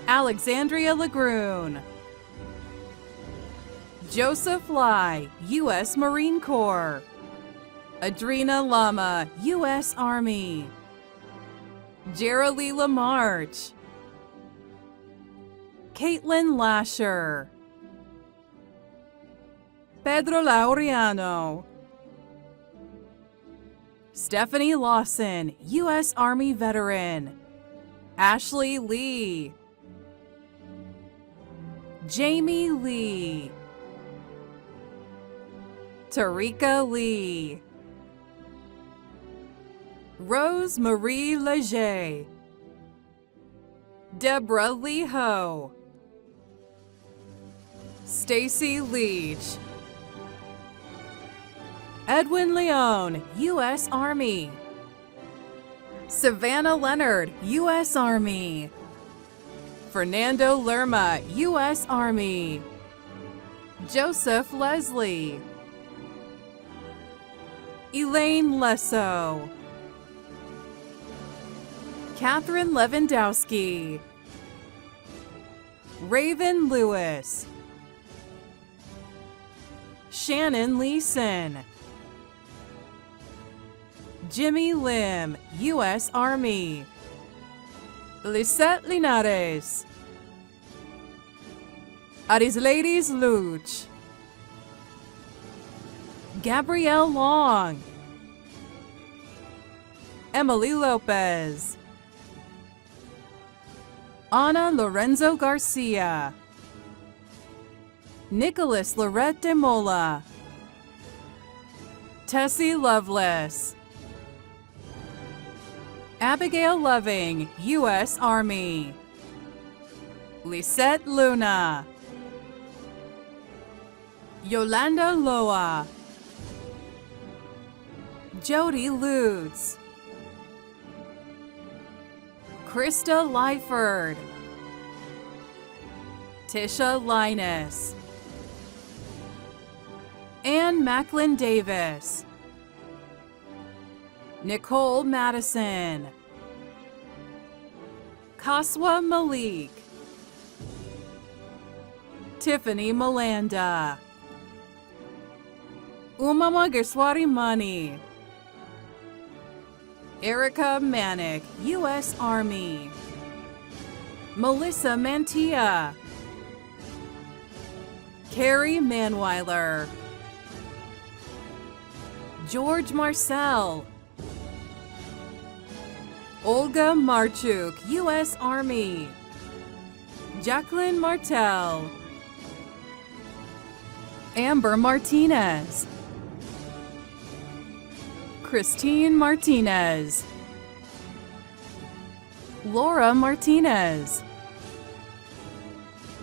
Alexandria Lagrune, Joseph Lai, U.S. Marine Corps, Adrena Lama, U.S. Army, Jeralee Lamarche, Caitlin Lasher, Pedro Laureano, Stephanie Lawson, U.S. Army veteran, Ashley Lee, Jamie Lee, Tarika Lee, Rose Marie Leger, Deborah Lee Ho, Stacy Leach, Edwin Leone, U.S. Army, Savannah Leonard, U.S. Army, Fernando Lerma, U.S. Army, Joseph Leslie, Elaine Lesso, Catherine Lewandowski, Raven Lewis, Shannon Leeson, Jimmy Lim, U.S. Army, Lisette Linares, Arisleides Luch, Gabrielle Long, Emily Lopez, Ana Lorenzo Garcia, Nicholas Lorette de Mola, Tessie Lovelace, Abigail Loving, U.S. Army, Lisette Luna, Yolanda Loa, Jody Lutz, Krista Lyford, Tisha Linus, Ann Macklin Davis, Nicole Madison, Kaswa Malik, Tiffany Malanda, Umama Geswari Mani, Erica Manick, U.S. Army, Melissa Mantia, Carrie Manweiler, George Marcel, Olga Marchuk, U.S. Army, Jacqueline Martel, Amber Martinez, Christine Martinez, Laura Martinez,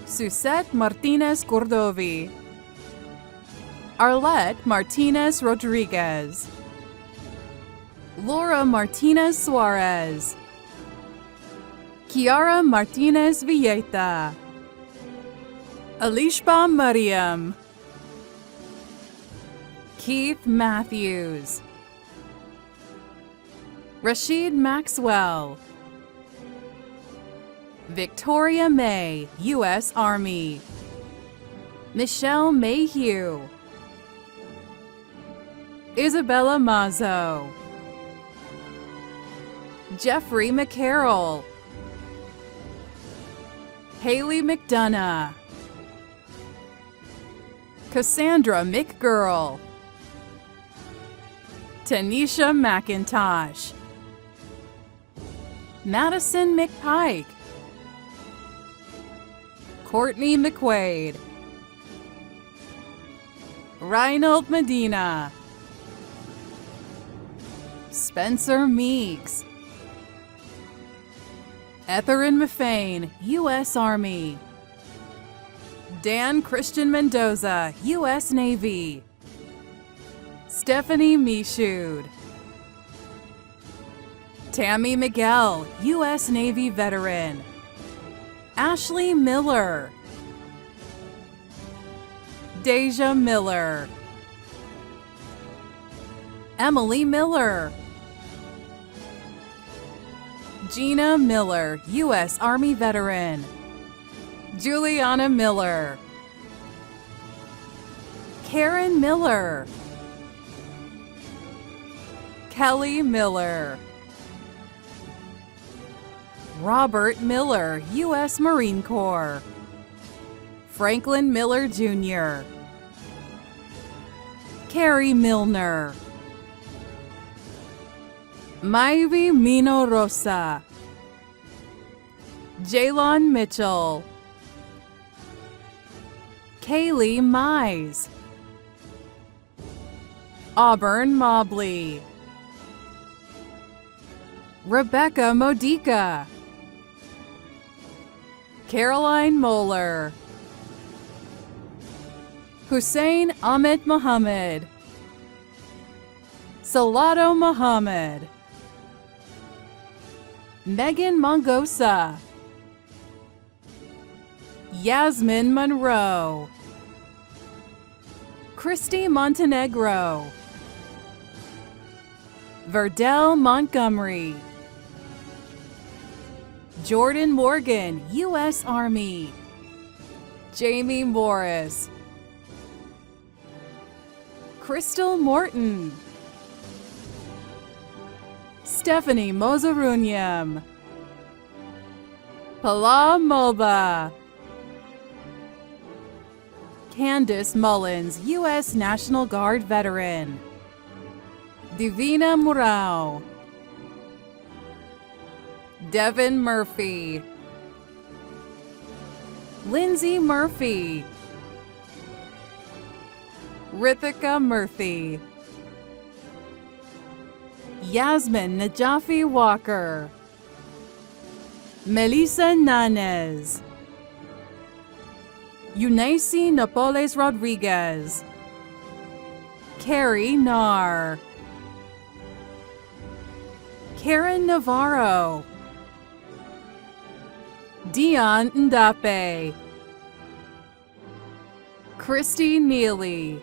Susette Martinez Gordovi, Arlette Martinez Rodriguez, Laura Martinez Suarez, Kiara Martinez Villeta, Alishba Mariam, Keith Matthews, Rashid Maxwell, Victoria May, U.S. Army, Michelle Mayhew, Isabella Mazzo, Jeffrey McCarroll, Haley McDonough, Cassandra McGirl, Tanisha McIntosh, Madison McPike, Courtney McQuaid, Reinald Medina, Spencer Meeks, Etherin Maffane, U.S. Army, Dan Christian Mendoza, U.S. Navy, Stephanie Michaud, Tammy Miguel, U.S. Navy veteran, Ashley Miller, Deja Miller, Emily Miller, Gina Miller, U.S. Army veteran, Juliana Miller, Karen Miller, Kelly Miller, Robert Miller, U.S. Marine Corps, Franklin Miller Jr., Carrie Milner, Maivy Mino Rosa, Jaylon Mitchell, Kaylee Mize, Auburn Mobley, Rebecca Modica, Caroline Moeller, Hussein Ahmed Mohammed, Salado Mohammed, Megan Mongosa, Yasmin Monroe, Christy Montenegro, Verdell Montgomery, Jordan Morgan, U.S. Army, Jamie Morris, Crystal Morton, Stephanie Mozaruniam, Pala Mulba, Candace Mullins, U.S. National Guard veteran, Divina Murao, Devin Murphy, Lindsay Murphy, Rithika Murphy, Yasmin Najafi Walker, Melissa Nanez, Eunice Napoles Rodriguez, Carrie Nar, Karen Navarro, Dion Ndape, Christy Neely,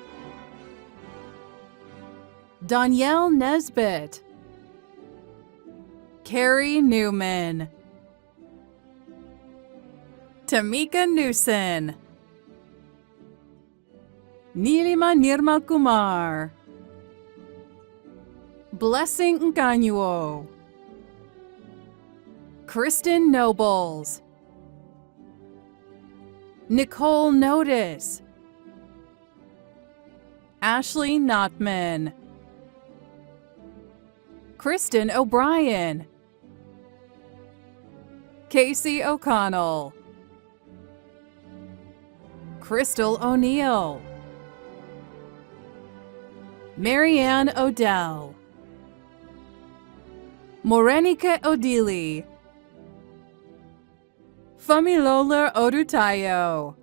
Danielle Nesbitt, Carrie Newman, Tamika Newson, Nilima Nirmal Kumar, Blessing Nkanyo, Kristen Nobles, Nicole Notice, Ashley Notman, Kristen O'Brien, Casey O'Connell, Crystal O'Neill, Marianne Odell, Morenica Odili, Familola Odutayo,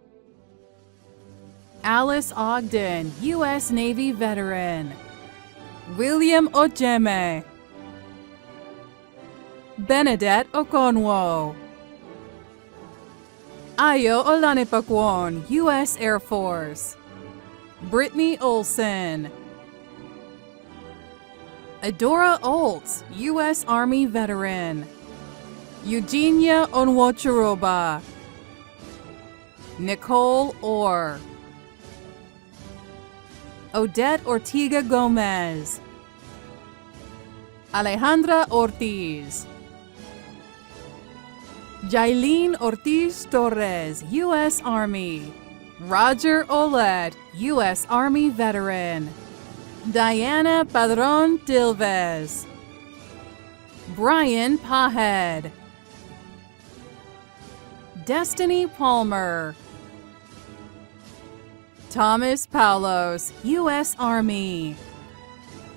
Alice Ogden, U.S. Navy veteran, William Ojeme, Benedette Okonwo, Ayo Olanipakwon, U.S. Air Force, Brittany Olson, Adora Oltz, U.S. Army veteran, Eugenia Onwocharoba, Nicole Orr, Odette Ortiga Gomez, Alejandra Ortiz, Jailene Ortiz Torres, U.S. Army, Roger Olet, U.S. Army veteran, Diana Padron Tilves, Brian Pahed, Destiny Palmer, Thomas Paulos, U.S. Army,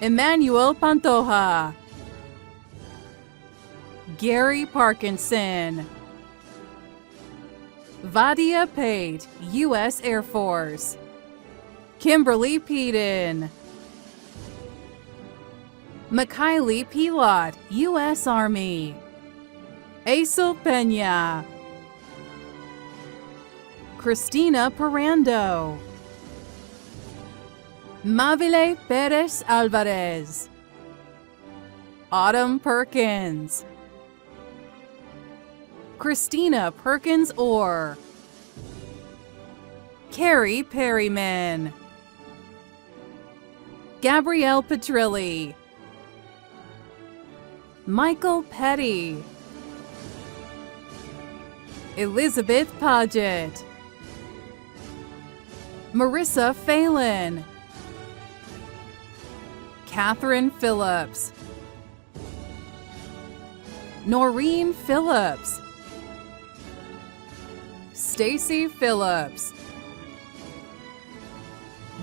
Emmanuel Pantoja, Gary Parkinson, Vadia Pate, U.S. Air Force, Kimberly Peden, Mikhaili Pilot, U.S. Army, Aisel Pena, Christina Parando, Mavile Perez Alvarez, Autumn Perkins, Christina Perkins Orr, Carrie Perryman, Gabrielle Petrilli, Michael Petty, Elizabeth Paget, Marissa Phelan, Catherine Phillips, Noreen Phillips, Stacy Phillips,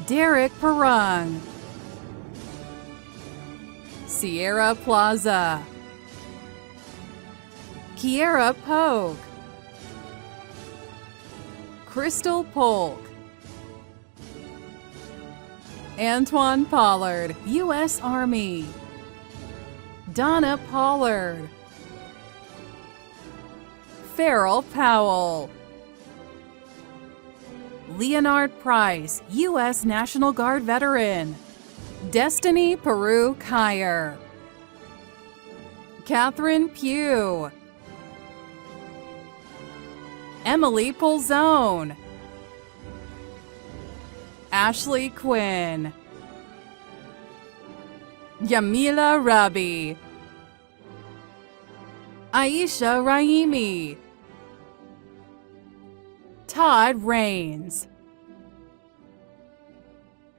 Derek Perung, Sierra Plaza, Kiera Polk, Crystal Polk, Antoine Pollard, U.S. Army, Donna Pollard, Farrell Powell, Leonard Price, U.S. National Guard veteran, Destiny Peru Kyer, Catherine Pugh, Emily Polzone, Ashley Quinn, Yamila Rabi, Aisha Raimi, Todd Rains,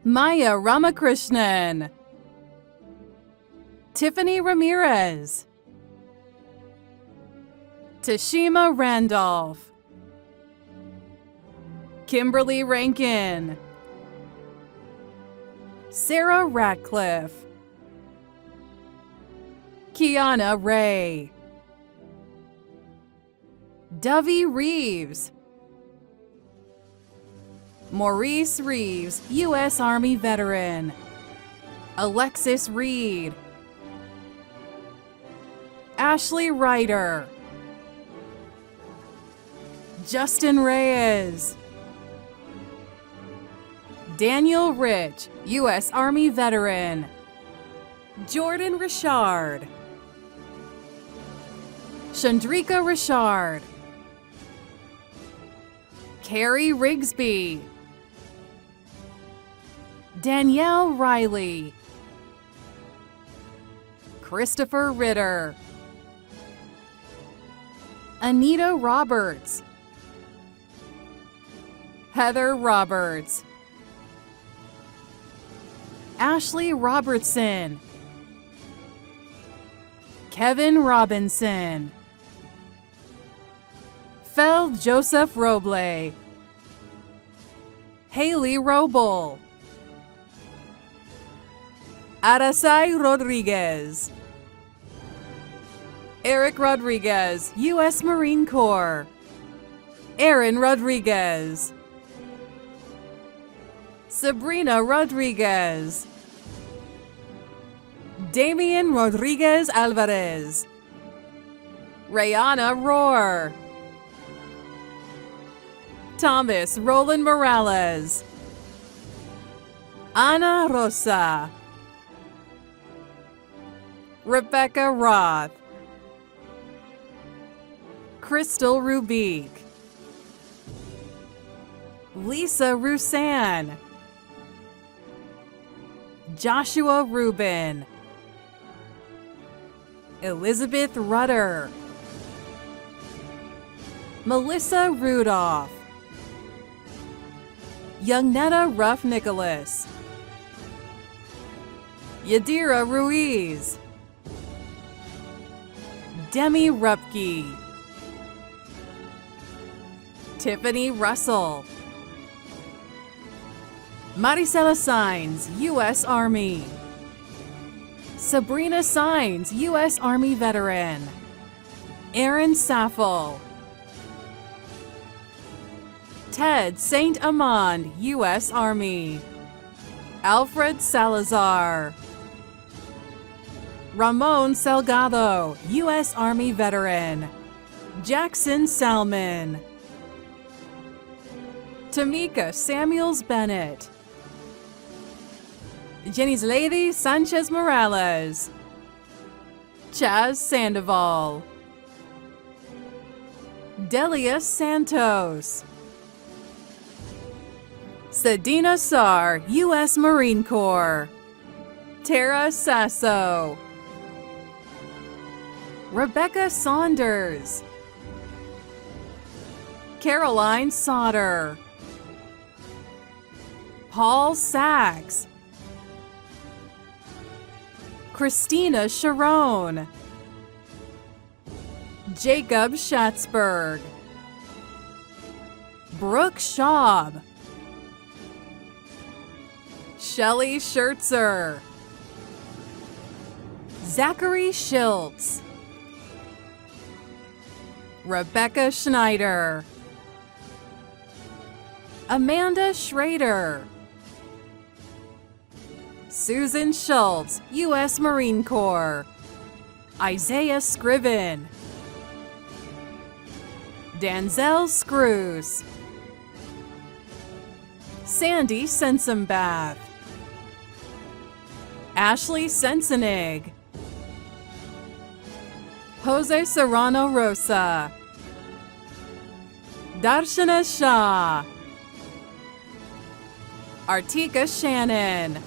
Maya Ramakrishnan, Tiffany Ramirez, Tashima Randolph, Kimberly Rankin, Sarah Ratcliffe, Kiana Ray, Dovey Reeves, Maurice Reeves, U.S. Army veteran, Alexis Reed, Ashley Ryder, Justin Reyes, Daniel Rich, U.S. Army veteran, Jordan Richard, Chandrika Richard, Carrie Rigsby, Danielle Riley, Christopher Ritter, Anita Roberts, Heather Roberts, Ashley Robertson, Kevin Robinson, Fel Joseph Roble, Haley Roble, Arasai Rodriguez, Eric Rodriguez, U.S. Marine Corps, Aaron Rodriguez, Sabrina Rodriguez, Damian Rodriguez Alvarez, Rayana Rohr, Thomas Roland Morales, Ana Rosa, Rebecca Roth, Crystal Rubik, Lisa Roussan, Joshua Rubin, Elizabeth Rudder, Melissa Rudolph, Youngnetta Ruff Nicholas, Yadira Ruiz, Demi Rupke, Tiffany Russell, Maricela Sainz, U.S. Army, Sabrina Sainz, U.S. Army veteran, Aaron Saffel, Ted Saint Amand, U.S. Army, Alfred Salazar, Ramon Salgado, U.S. Army veteran, Jackson Salmon, Tamika Samuels Bennett, Jenny's Lady Sanchez Morales, Chaz Sandoval, Delia Santos, Sedina Sar, U.S. Marine Corps, Tara Sasso, Rebecca Saunders, Caroline Sauter, Paul Sachs, Christina Sharon, Jacob Schatzberg, Brooke Schaub, Shelley Schertzer, Zachary Schiltz, Rebecca Schneider, Amanda Schrader, Susan Schultz, U.S. Marine Corps, Isaiah Scriven, Danzel Screws, Sandy Sensenbath, Ashley Sensenig, Jose Serrano Rosa, Darshana Shah, Artika Shannon,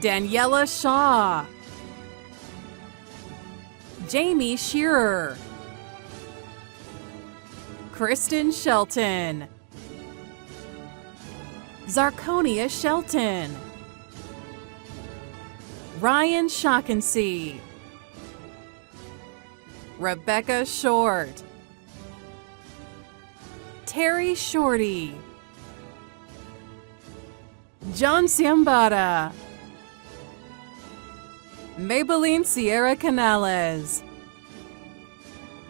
Daniela Shaw, Jamie Shearer, Kristen Shelton, Zarconia Shelton, Ryan Shaughnessy, Rebecca Short, Terry Shorty, John Siambada, Maybelline Sierra Canales,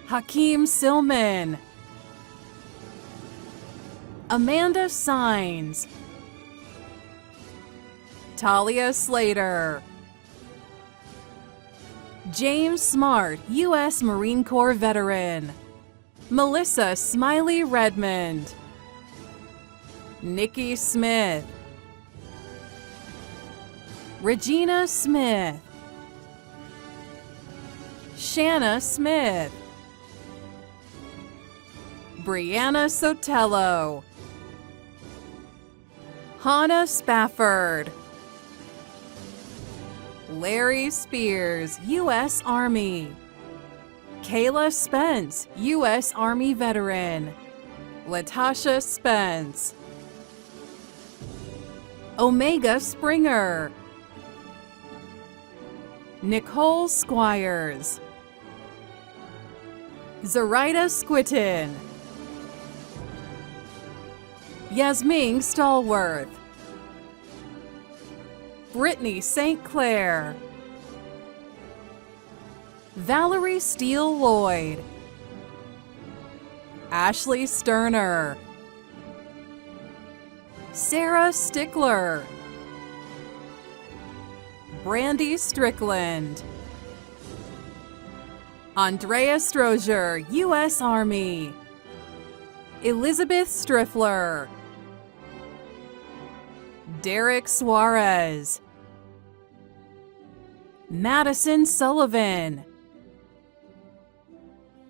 Hakeem Silman, Amanda Sines, Talia Slater, James Smart, U.S. Marine Corps veteran, Melissa Smiley Redmond, Nikki Smith, Regina Smith, Shanna Smith, Brianna Sotelo, Hannah Spafford, Larry Spears, U.S. Army, Kayla Spence, U.S. Army veteran, Latasha Spence, Omega Springer, Nicole Squires, Zoraida Squitten, Yasmin Stallworth, Brittany St. Clair, Valerie Steele Lloyd, Ashley Sterner, Sarah Stickler, Brandy Strickland, Andrea Strozier, U.S. Army, Elizabeth Striffler, Derek Suarez, Madison Sullivan,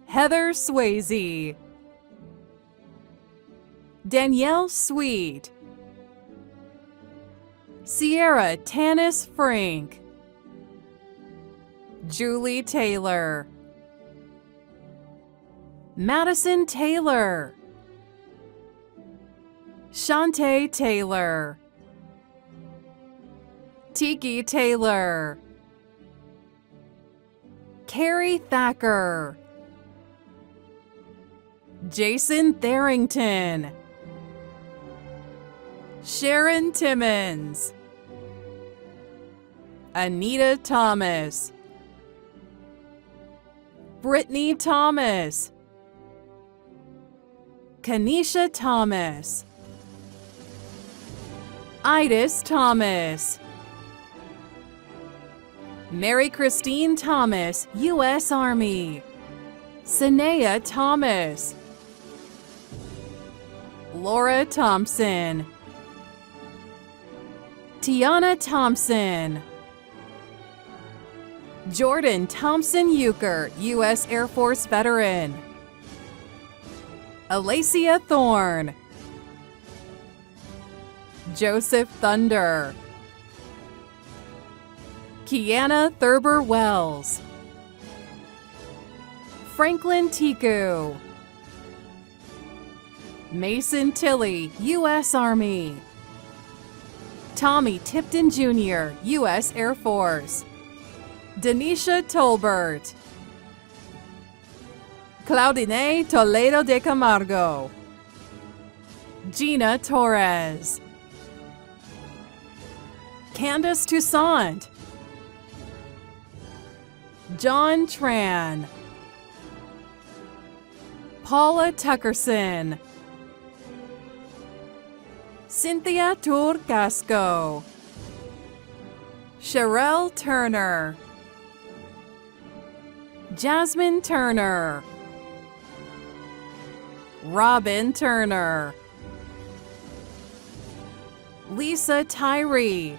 Heather Swayze, Danielle Sweet, Sierra Tanis Frank, Julie Taylor, Madison Taylor, Shantae Taylor, Tiki Taylor, Carrie Thacker, Jason Tharrington, Sharon Timmons, Anita Thomas, Brittany Thomas, Kanisha Thomas, Idis Thomas, Mary Christine Thomas, U.S. Army, Sanea Thomas, Laura Thompson, Tiana Thompson, Jordan Thompson Euchre, U.S. Air Force veteran, Alacia Thorne, Joseph Thunder, Kiana Thurber Wells, Franklin Tiku, Mason Tilley, U.S. Army, Tommy Tipton Jr., U.S. Air Force, Denisha Tolbert, Claudine Toledo de Camargo, Gina Torres, Candace Toussaint, John Tran, Paula Tuckerson, Cynthia Turcasco, Sherelle Turner, Jasmine Turner, Robin Turner, Lisa Tyree,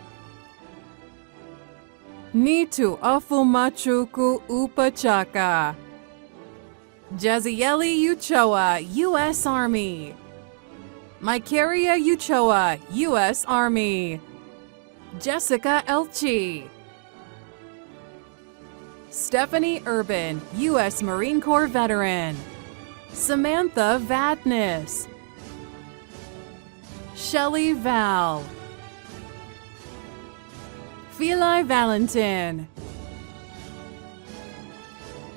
Nitu Afumachuku Upachaka, Jazieli Uchoa, U.S. Army, Mikaria Uchoa, U.S. Army, Jessica Elchi, Stephanie Urban, U.S. Marine Corps veteran, Samantha Vadness, Shelley Val, Phelie Valentin,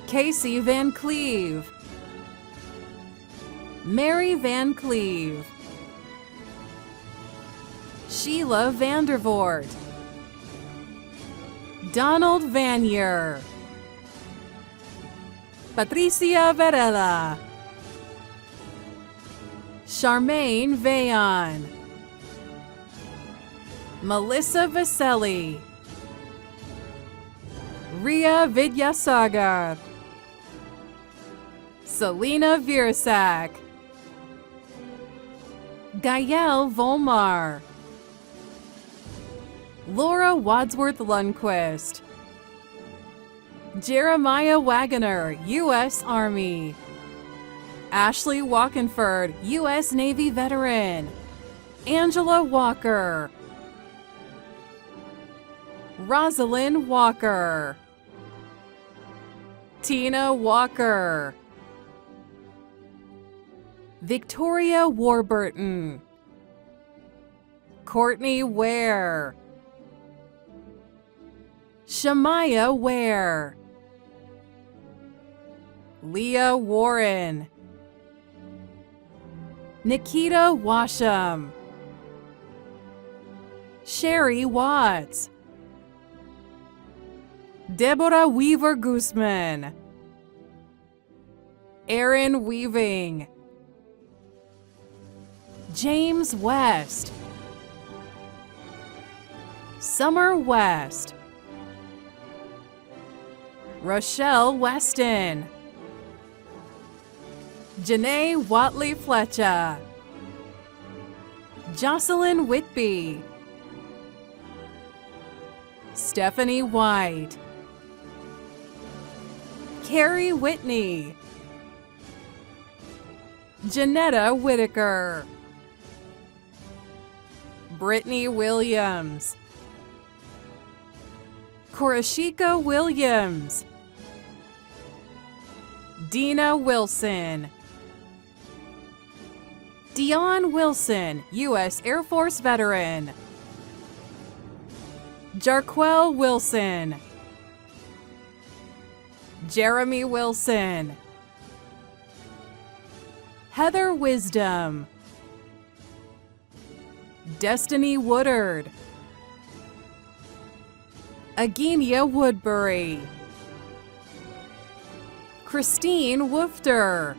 Casey Van Cleve, Mary Van Cleve, Sheila Vandervoort, Donald Vanier, Patricia Varela, Charmaine Vayon, Melissa Vaselli, Ria Vidyasagar, Selena Virasak, Gael Volmar, Laura Wadsworth Lundquist, Jeremiah Wagoner, U.S. Army, Ashley Walkenford, U.S. Navy veteran, Angela Walker, Rosalind Walker, Tina Walker, Victoria Warburton, Courtney Ware, Shamaya Ware, Leah Warren, Nikita Washam, Sherry Watts, Deborah Weaver Guzman, Aaron Weaving, James West, Summer West, Rochelle Weston, Janae Watley Fletcher, Jocelyn Whitby, Stephanie White, Carrie Whitney, Janetta Whitaker, Brittany Williams, Korashika Williams, Dina Wilson, Dion Wilson, U.S. Air Force veteran, Jarquel Wilson, Jeremy Wilson, Heather Wisdom, Destiny Woodard, Agenia Woodbury, Christine Woofter,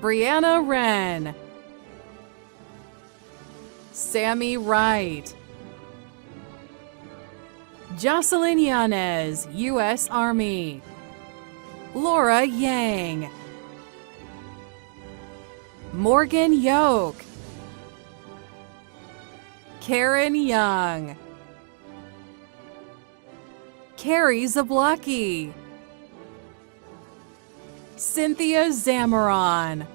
Brianna Wren, Sammy Wright, Jocelyn Yanez, U.S. Army, Laura Yang, Morgan Yoke, Karen Young, Carrie Zablocki, Cynthia Zamaron,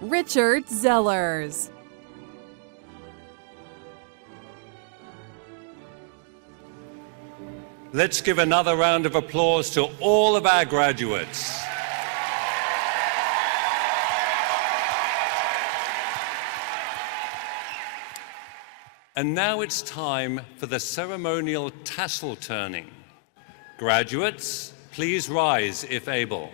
Richard Zellers, Let's give another round of applause to all of our graduates. And now it's time for the ceremonial tassel turning. Graduates, please rise if able.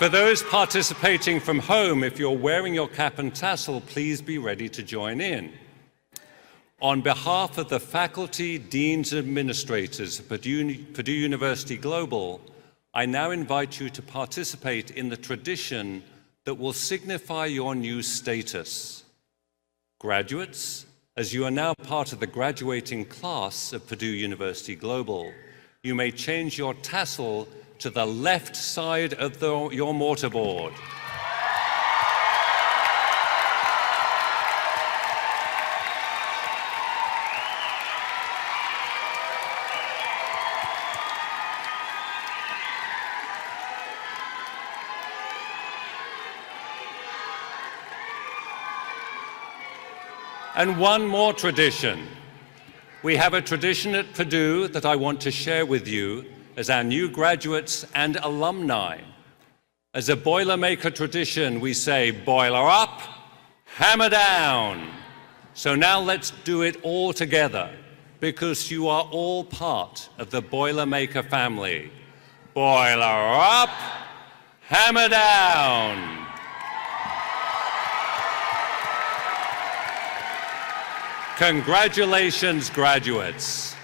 For those participating from home, if you're wearing your cap and tassel, please be ready to join in. On behalf of the faculty, deans, and administrators of Purdue University Global, I now invite you to participate in the tradition that will signify your new status. Graduates, as you are now part of the graduating class of Purdue University Global, you may change your tassel to the left side of your mortarboard. And one more tradition. We have a tradition at Purdue that I want to share with you as our new graduates and alumni. As a Boilermaker tradition, we say, boiler up, hammer down. So now let's do it all together, because you are all part of the Boilermaker family. Boiler up, hammer down. Congratulations, graduates.